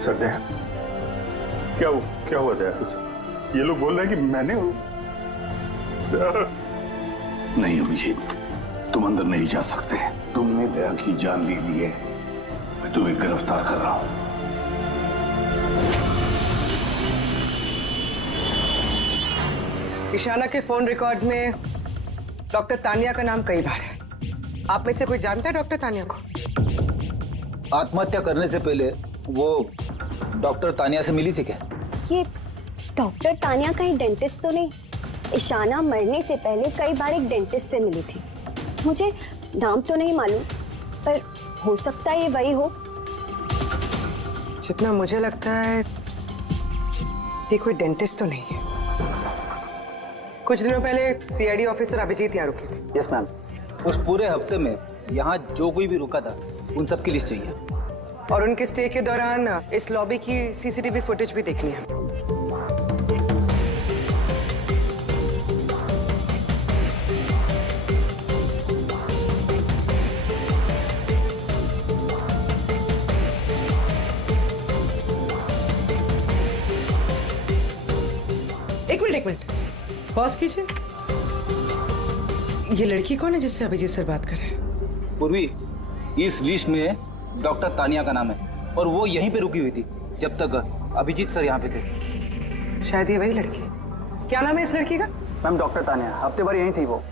सत्या, क्या हुआ दया? ये लोग बोल रहे हैं कि मैंने नहीं अभिजीत, तुम अंदर नहीं जा सकते। तुमने दया की जान ले ली है, मैं तुम्हें गिरफ्तार कर रहा हूं। ईशाना के फोन रिकॉर्ड्स में डॉक्टर तानिया का नाम कई बार है। आप में से कोई जानता है डॉक्टर तानिया को? आत्महत्या करने से पहले वो डॉक्टर तानिया से मिली थी क्या? ये डॉक्टर तानिया कहीं डेंटिस्ट तो नहीं? ईशाना मरने से पहले कई बार एक डेंटिस्ट से मिली थी। मुझे नाम तो नहीं मालूम, पर हो सकता है ये वही हो। जितना मुझे लगता है ये कोई डेंटिस्ट तो नहीं है। कुछ दिनों पहले सीआईडी ऑफिसर अभिजीत यहाँ रुके थे। Yes ma'am. उस पूरे हफ्ते में यहाँ जो कोई भी रुका था उन सब की लिस्ट चाहिए, और उनके स्टे के दौरान इस लॉबी की सीसीटीवी फुटेज भी देखनी है। एक मिनट पॉज कीजिए। ये लड़की कौन है जिससे अभिजीत सर बात कर रहे हैं? पूर्वी, इस लिस्ट में डॉक्टर तानिया का नाम है और वो यहीं पे रुकी हुई थी जब तक अभिजीत सर यहाँ पे थे। शायद ये वही लड़की। क्या नाम है इस लड़की का? मैम डॉक्टर तानिया, हफ्ते भर यहीं थी वो।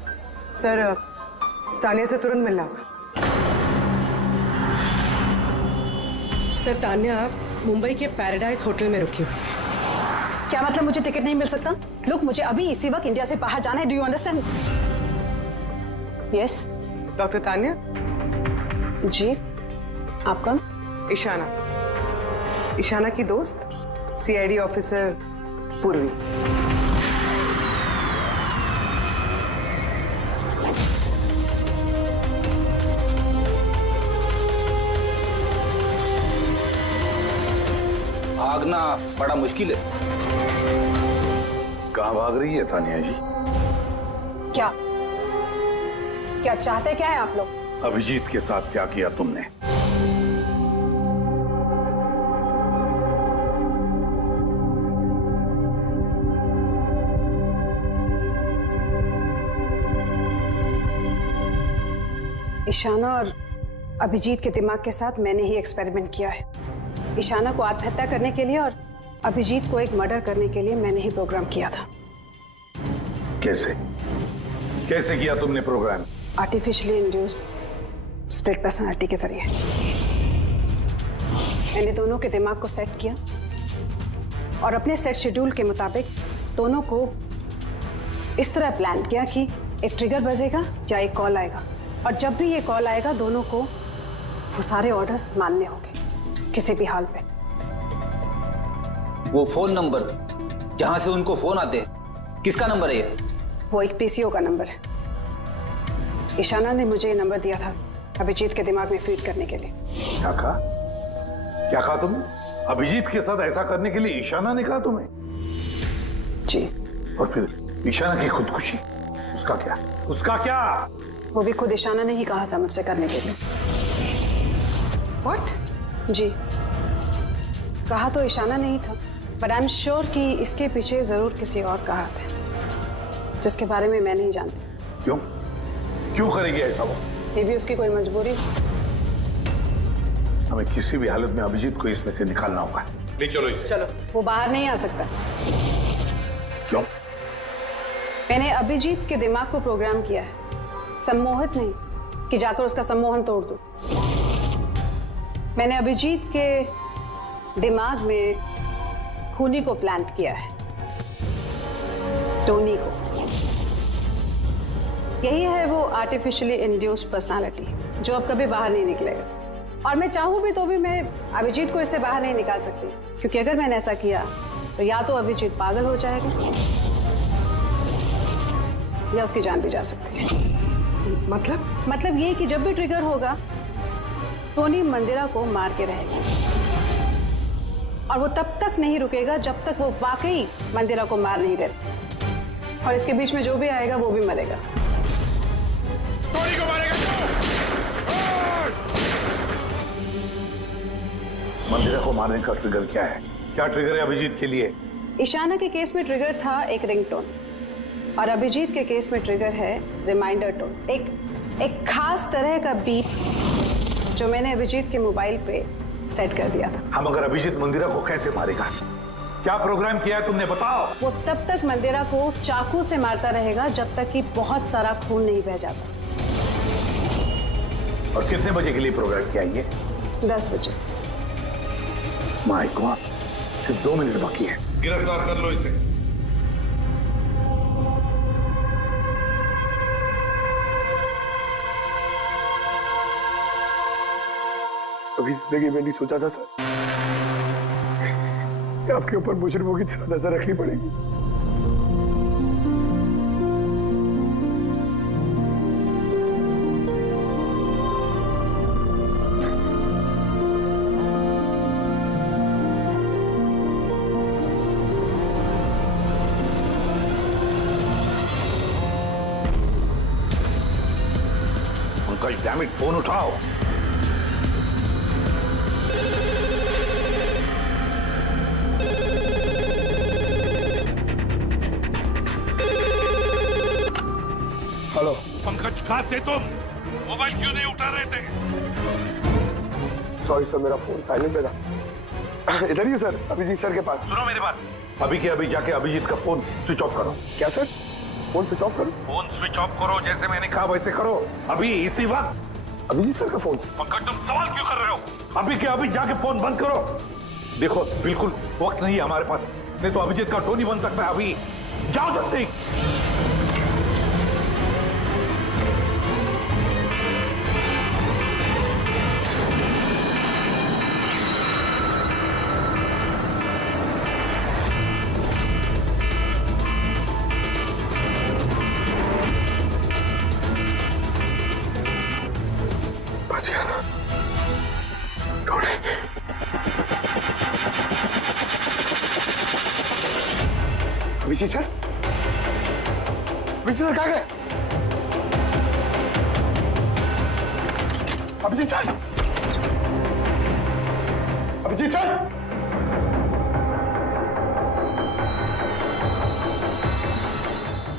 सर इस तानिया से तुरंत मिलना होगा। सर तानिया मुंबई के पैराडाइज होटल में रुकी हुई है। क्या मतलब मुझे टिकट नहीं मिल सकता? लुक, मुझे अभी इसी वक्त इंडिया से बाहर जाना है। Do you understand? Yes. Doctor Tania? जी, आप कौन? ईशाना, ईशाना की दोस्त, सीआईडी ऑफिसर पूर्वी। भागना बड़ा मुश्किल है। कहाँ भाग रही है तानिया जी? क्या चाहते क्या है आप लोग? अभिजीत के साथ क्या किया तुमने? ईशाना और अभिजीत के दिमाग के साथ मैंने ही एक्सपेरिमेंट किया है। ईशाना को आत्महत्या करने के लिए और अभिजीत को एक मर्डर करने के लिए मैंने ही प्रोग्राम किया था। कैसे किया तुमने program? Artificially induced split personality के जरिए मैंने दोनों के दिमाग को सेट किया और अपने सेट शेड्यूल के मुताबिक दोनों को इस तरह प्लान किया कि एक ट्रिगर बजेगा या एक कॉल आएगा, और जब भी ये कॉल आएगा दोनों को वो सारे ऑर्डर्स मानने होंगे किसी भी हाल पे। वो फोन नंबर जहां से उनको फोन आते हैं, किसका नंबर है ये? वो एक पीसीओ का नंबर है। ईशाना ने मुझे ये नंबर दिया था अभिजीत के दिमाग में फीड करने के लिए। क्या कहा तुमने? अभिजीत के साथ ऐसा करने के लिए ईशाना ने कहा तुम्हें? जी। और फिर ईशाना की खुदकुशी, उसका क्या? वो भी खुद ईशाना ने ही कहा था मुझसे करने के लिए। What? जी, कहा तो ईशाना नहीं था, बट आई एम श्योर कि इसके पीछे जरूर किसी और का हाथ है जिसके बारे में मैं नहीं जानती। क्यों करेगी ऐसा वो? ये भी उसकी कोई मजबूरी। हमें किसी भी हालत में अभिजीत को इसमें से निकालना होगा। ले चलो इसे। चलो। वो बाहर नहीं आ सकता। क्यों? मैंने अभिजीत के दिमाग को प्रोग्राम किया है, सम्मोहित नहीं कि जाकर उसका सम्मोहन तोड़ दूं। मैंने अभिजीत के दिमाग में खूनी को प्लांट किया है, टोनी को। यही है वो आर्टिफिशियली इंड्यूस्ड पर्सनालिटी जो अब कभी बाहर नहीं निकलेगा, और मैं चाहूं भी तो भी मैं अभिजीत को इससे बाहर नहीं निकाल सकती, क्योंकि अगर मैंने ऐसा किया तो या तो अभिजीत पागल हो जाएगा या उसकी जान भी जा सकती है। मतलब ये कि जब भी ट्रिगर होगा टोनी मंदिरा को मार के रहेगा, और वो तब तक नहीं रुकेगा जब तक वो वाकई मंदिरा को मार नहीं देता, और इसके बीच में जो भी आएगा वो भी मरेगा। टोनी को मारेगा? मंदिरा को मारने का ट्रिगर क्या है? क्या ट्रिगर है अभिजीत के लिए? ईशाना के केस में ट्रिगर था एक रिंगटोन और अभिजीत के केस में ट्रिगर है रिमाइंडर टोन, एक खास तरह का बीप जो मैंने अभिजीत के मोबाइल पे सेट कर दिया था। हम अगर अभिजीत मंदिरा को कैसे मारेगा? क्या प्रोग्राम किया है तुमने, बताओ। वो तब तक मंदिरा को चाकू से मारता रहेगा जब तक कि बहुत सारा खून नहीं बह जाता। और कितने बजे के लिए प्रोग्राम किया ये? 10 बजे। माय गॉड, सिर्फ 2 मिनट बाकी है। गिरफ्तार कर लो इसे। कभी जिंदगी में नहीं सोचा था सर कि आपके ऊपर मुजरिमों की तरह नजर रखनी पड़ेगी। उनका डैम इट फोन उठाओ। हेलो पंकज, कहाँ थे तुम? मोबाइल क्यों नहीं उठा रहे थे? सॉरी सर, मेरा फोन साइलेंट पे था। इधर ही सर, अभिजीत सर के पास। सुनो मेरी बात, अभी के अभी जाके अभिजीत का फोन स्विच ऑफ करो। क्या सर? फोन स्विच ऑफ करो? फोन स्विच ऑफ करो, जैसे मैंने कहा वैसे करो, अभी इसी वक्त। अभिजीत सर का फोन? पंकज, तुम सवाल क्यों कर रहे हो? अभी के अभी जाके फोन बंद करो। देखो, बिल्कुल वक्त नहीं है हमारे पास, नहीं तो अभिजीत का टोनी बन सकता है। अभी जाओ जल्दी। अभिजीत सर? अभिजीत सर कहाँ गए? Abhijeet sir? Abhijeet sir?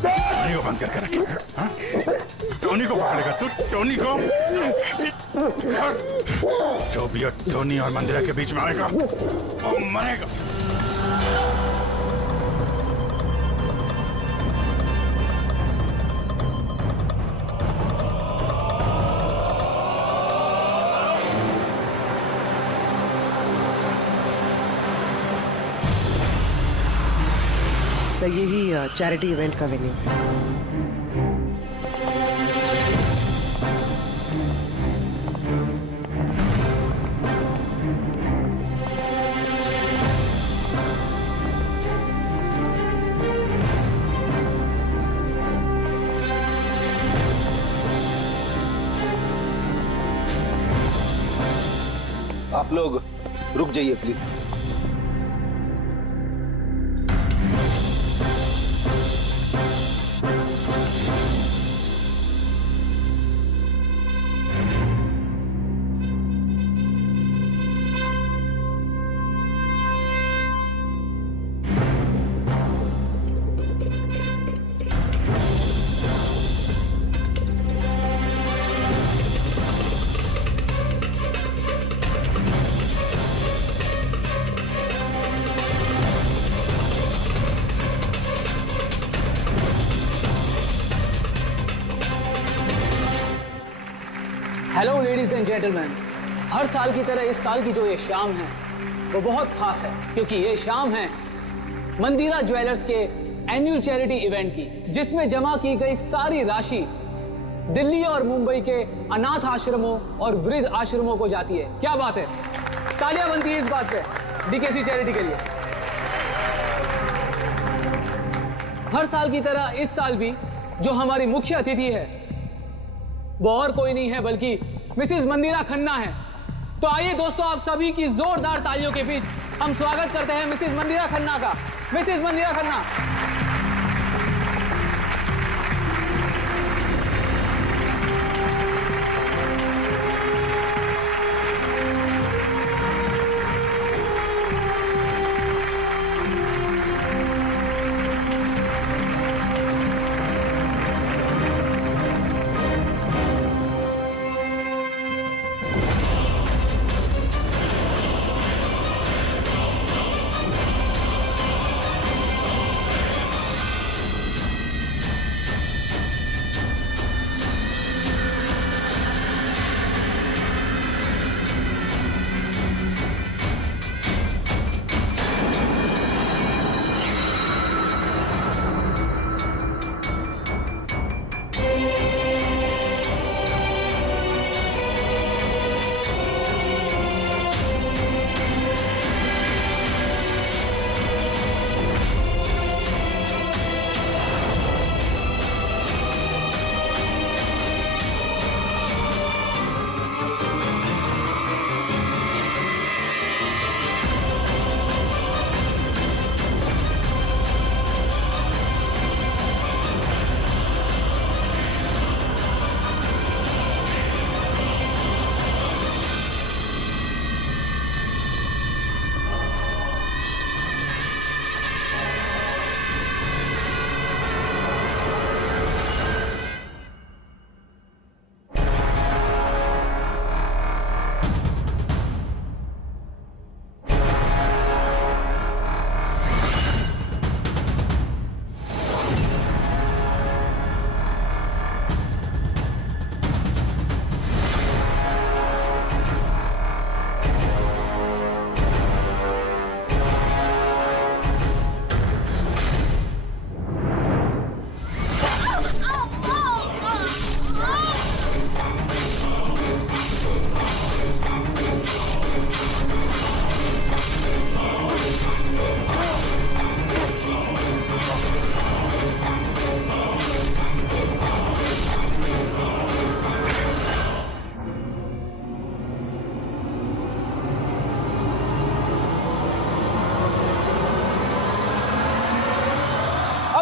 Tony को बंद करके रखे। हाँ? टोनी को पकड़ेगा तू? टोनी को? जो भी टोनी और मंदिरा के बीच में आएगा वो मरेगा। सर यही चैरिटी इवेंट का वेन्यू है। आप लोग रुक जाइए please. Hello ladies and gentleman, हर साल की तरह इस साल की जो ये शाम है वो बहुत खास है, क्योंकि ये शाम है मंदिरा ज्वेलर्स के एनुअल चैरिटी इवेंट की, जिसमें जमा की गई सारी राशि दिल्ली और मुंबई के अनाथ आश्रमों और वृद्ध आश्रमों को जाती है। क्या बात है, तालियां बनती है इस बात पे डीकेसी चैरिटी के लिए। हर साल की तरह इस साल भी जो हमारी मुख्य अतिथि है वो और कोई नहीं है बल्कि मिसेस मंदिरा खन्ना है। तो आइए दोस्तों, आप सभी की जोरदार तालियों के बीच हम स्वागत करते हैं मिसेस मंदिरा खन्ना का। Mrs Mandira Khanna.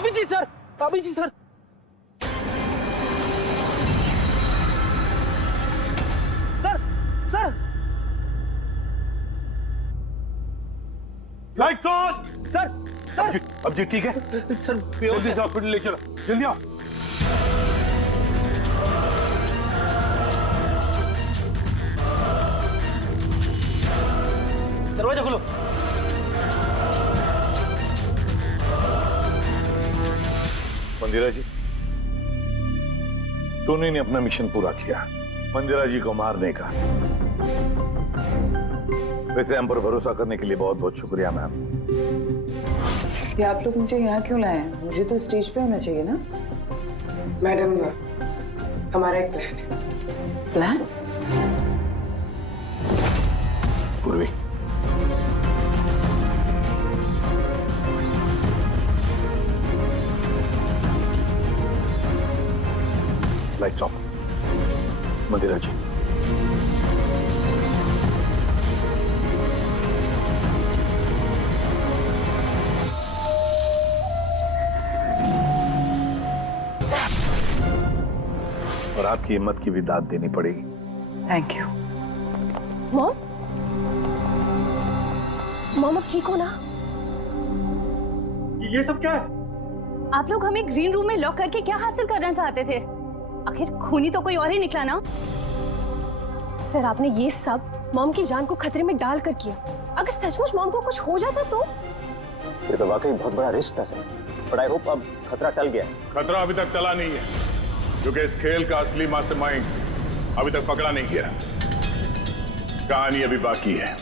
Abhijeet sir, Abhijeet sir. Sir, sir. Light on. Sir, sir. अब जी ठीक है सर, जल्दी से हॉस्पिटल ले चलो, जल्दी आओ। दरवाजा खोलो। मंदिरा जी, टोनी ने अपना मिशन पूरा किया, मंदिरा जी को मारने का। वैसे हम पर भरोसा करने के लिए बहुत बहुत शुक्रिया मैम। कि आप लोग मुझे यहाँ क्यों लाए हैं? मुझे तो स्टेज पे होना चाहिए ना। मैडम, हमारा एक प्लान है। प्लान? पूर्वी, लाइट्स ऑफ। मंदिरा जी, और आपकी हिम्मत की भी दाद देनी पड़ेगी। Thank you. मॉम, मॉम अब ठीक हो ना? ये सब क्या है? आप लोग हमें ग्रीन रूम में लॉक करके क्या हासिल करना चाहते थे? आखिर खूनी तो कोई और ही निकला ना। सर, आपने ये सब मॉम की जान को खतरे में डाल कर किया। अगर सचमुच मॉम को कुछ हो जाता तो? ये तो वाकई बहुत बड़ा रिस्क था सर, बट आई होप अब खतरा टल गया। खतरा अभी तक टला नहीं है, क्योंकि इस खेल का असली मास्टरमाइंड अभी तक पकड़ा नहीं गया। कहानी अभी बाकी है।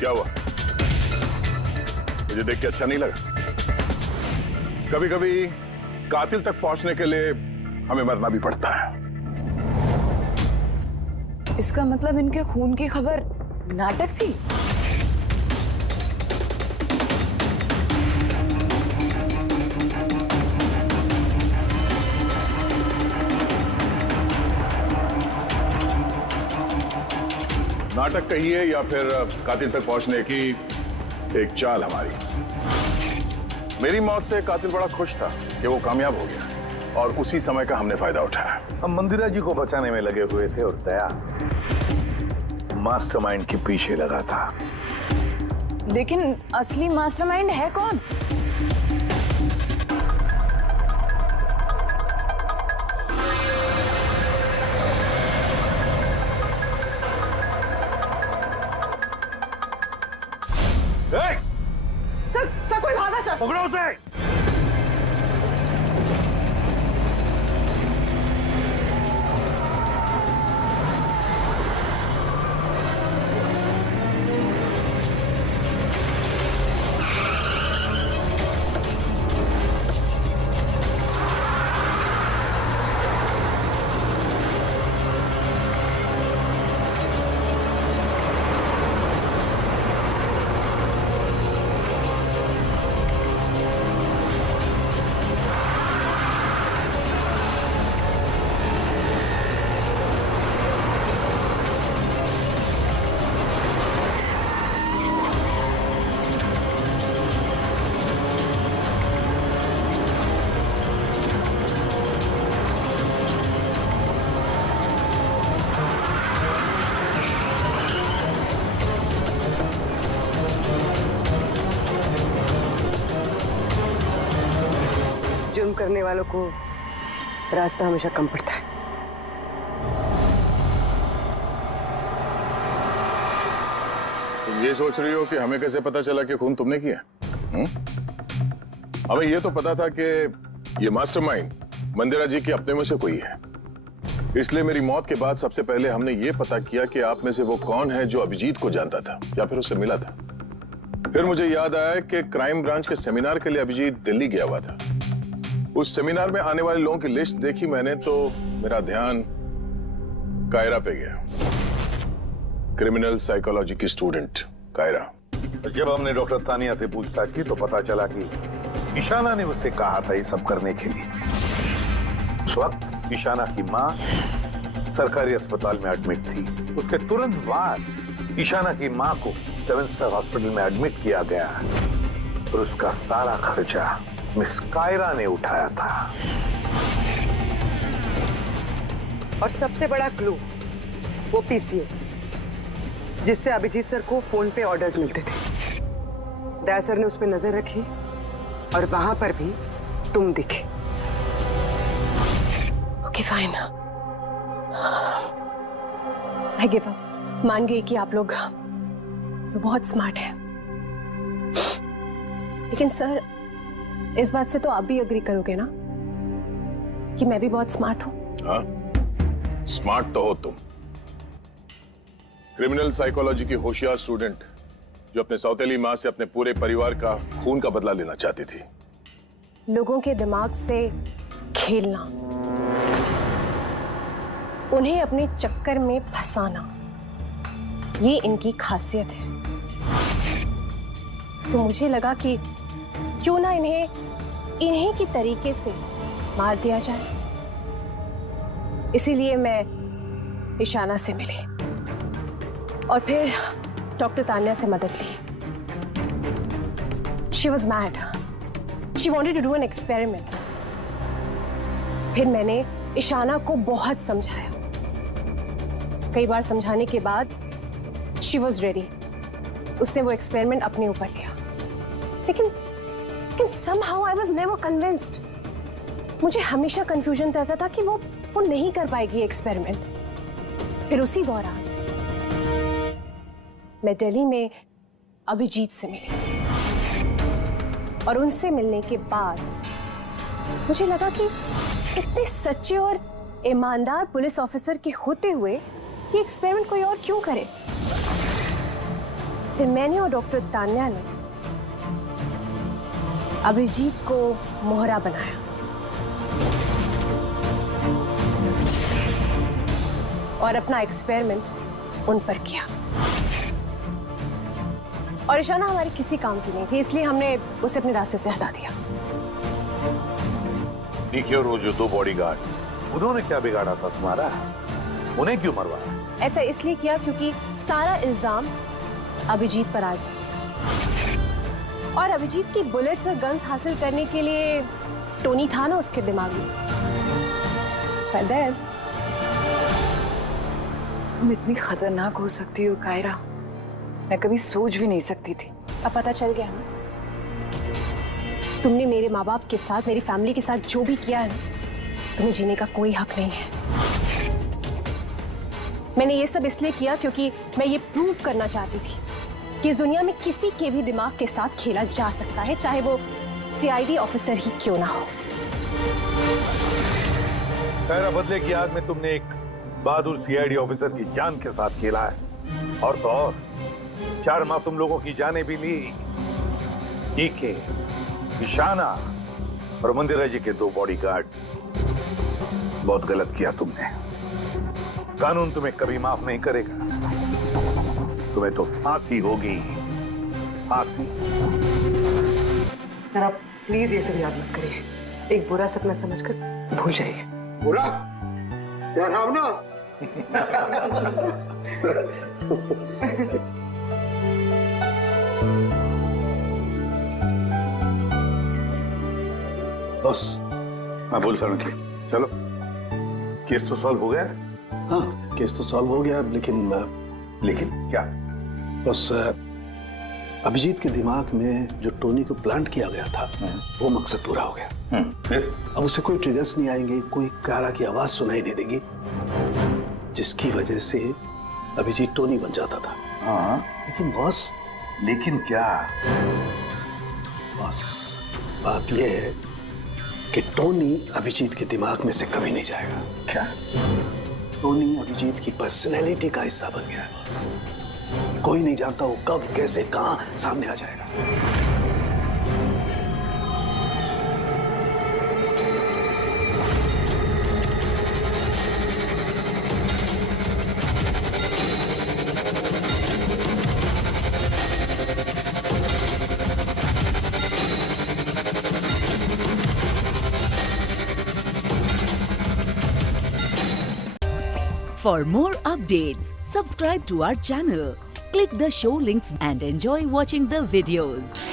क्या हुआ? मुझे देख के अच्छा नहीं लगा? कभी कभी कातिल तक पहुंचने के लिए हमें मरना भी पड़ता है। इसका मतलब इनके खून की खबर नाटक थी? नाटक कहिए या फिर कातिल तक पहुंचने की एक चाल हमारी। मेरी मौत से कातिल बड़ा खुश था कि वो कामयाब हो गया, और उसी समय का हमने फायदा उठाया। हम मंदिरा जी को बचाने में लगे हुए थे और दया मास्टरमाइंड के पीछे लगा था। लेकिन असली मास्टरमाइंड है कौन? सर, कोई भागा सर। पकड़ो उसे। जुर्म करने वालों को रास्ता हमेशा कम पड़ता है। तुम ये सोच रही हो कि हमें कैसे पता चला कि खून तुमने किया? हमें ये तो पता था कि ये मास्टरमाइंड मंदिरा जी की अपने में से कोई है। इसलिए मेरी मौत के बाद सबसे पहले हमने ये पता किया कि आप में से वो कौन है जो अभिजीत को जानता था या फिर उससे मिला था। फिर मुझे याद आया कि क्राइम ब्रांच के सेमिनार के लिए अभिजीत दिल्ली गया हुआ था। उस सेमिनार में आने वाले लोगों की लिस्ट देखी मैंने तो मेरा ध्यान कायरा पे गया। क्रिमिनल साइकोलॉजी की स्टूडेंट कायरा। जब हमने डॉक्टर तानिया से पूछताछ की तो पता चला कि ईशाना ने उससे कहा था ये सब करने के लिए। उस वक्त ईशाना की मां सरकारी अस्पताल में एडमिट थी। उसके तुरंत बाद ईशाना की मां को 7 स्टार हॉस्पिटल में एडमिट किया गया और उसका सारा खर्चा मिस कायरा ने उठाया था। और सबसे बड़ा क्लू वो पीसीए, जिससे अभिजीत सर को फोन पे ऑर्डर्स मिलते थे। दया सर ने उस पर नजर रखी और वहां पर भी तुम दिखे। Okay fine, I give up. मान गई कि आप लोग बहुत स्मार्ट हैं, लेकिन सर इस बात से तो आप भी एग्री करोगे ना कि मैं भी बहुत स्मार्ट हूं। हाँ, स्मार्ट तो हो तुम। क्रिमिनल साइकोलॉजी की होशियार स्टूडेंट जो अपने सौतेली मां से अपने पूरे परिवार का खून का बदला लेना चाहती थी। लोगों के दिमाग से खेलना, उन्हें अपने चक्कर में फंसाना, ये इनकी खासियत है। तो मुझे लगा कि क्यों ना इन्हें की तरीके से मार दिया जाए। इसीलिए मैं ईशाना से मिली और फिर डॉक्टर तान्या से मदद ली। She was mad. She wanted to do an experiment. फिर मैंने ईशाना को बहुत समझाया। कई बार समझाने के बाद she was ready. उसने वो एक्सपेरिमेंट अपने ऊपर लिया। लेकिन somehow I was never convinced. मुझे हमेशा कंफ्यूजन रहता था कि वो नहीं कर पाएगी एक्सपेरिमेंट। फिर उसी दौरान मैं दिल्ली में अभिजीत से मिली और उनसे मिलने के बाद मुझे लगा कि इतने सच्चे और ईमानदार पुलिस ऑफिसर के होते हुए ये एक्सपेरिमेंट कोई और क्यों करे। फिर मैंने और डॉक्टर तान्या ने अभिजीत को मोहरा बनाया और अपना एक्सपेरिमेंट उन पर किया। और ईशाना हमारे किसी काम की नहीं थी, इसलिए हमने उसे अपने रास्ते से हटा दिया। देखिए, और वो जो 2 बॉडीगार्ड, उन्होंने क्या बिगाड़ा था तुम्हारा? उन्हें क्यों मरवाया? ऐसा इसलिए किया क्योंकि सारा इल्जाम अभिजीत पर आ जाए और अभिजीत की बुलेट्स और गन्स हासिल करने के लिए टोनी था ना उसके दिमाग में। तुम इतनी खतरनाक हो सकती हो कायरा, मैं कभी सोच भी नहीं सकती थी। अब पता चल गया ना, तुमने मेरे माँ बाप के साथ, मेरी फैमिली के साथ जो भी किया है, तुम्हें जीने का कोई हक नहीं है। मैंने ये सब इसलिए किया क्योंकि मैं ये प्रूव करना चाहती थी कि इस दुनिया में किसी के भी दिमाग के साथ खेला जा सकता है, चाहे वो सीआईडी ऑफिसर ही क्यों ना हो। कायरा, बदले की याद में तुमने एक बहादुर सीआईडी ऑफिसर की जान के साथ खेला है, और तो और 4 माह तुम लोगों की जानें भी ली। डीके, ईशाना और मंदिरा जी के 2 बॉडीगार्ड। बहुत गलत किया तुमने। कानून तुम्हें कभी माफ नहीं करेगा। तुम्हें तो फांसी होगी, फांसी। जरा प्लीज ये सब याद मत करिए, एक बुरा सपना समझकर भूल जाइए। बुरा? क्या भावना? बस मैं बोल रहा हूँ कि चलो, केस तो सॉल्व हो गया। हाँ, केस तो सॉल्व हो गया, लेकिन क्या? बस अभिजीत के दिमाग में जो टोनी को प्लांट किया गया था, वो मकसद पूरा हो गया। फिर अब उसे कोई ट्रिगर्स नहीं आएंगे, कोई कारा की आवाज सुनाई नहीं देगी, जिसकी वजह से अभिजीत टोनी बन जाता था। हाँ, लेकिन बॉस, लेकिन क्या? बॉस, बात यह है कि टोनी अभिजीत के दिमाग में से कभी नहीं जाएगा। क्या? टोनी अभिजीत की पर्सनैलिटी का हिस्सा बन गया है बॉस। कोई नहीं जानता वो कब, कैसे, कहां सामने आ जाएगा। For more updates, subscribe to our channel, click the show links and enjoy watching the videos.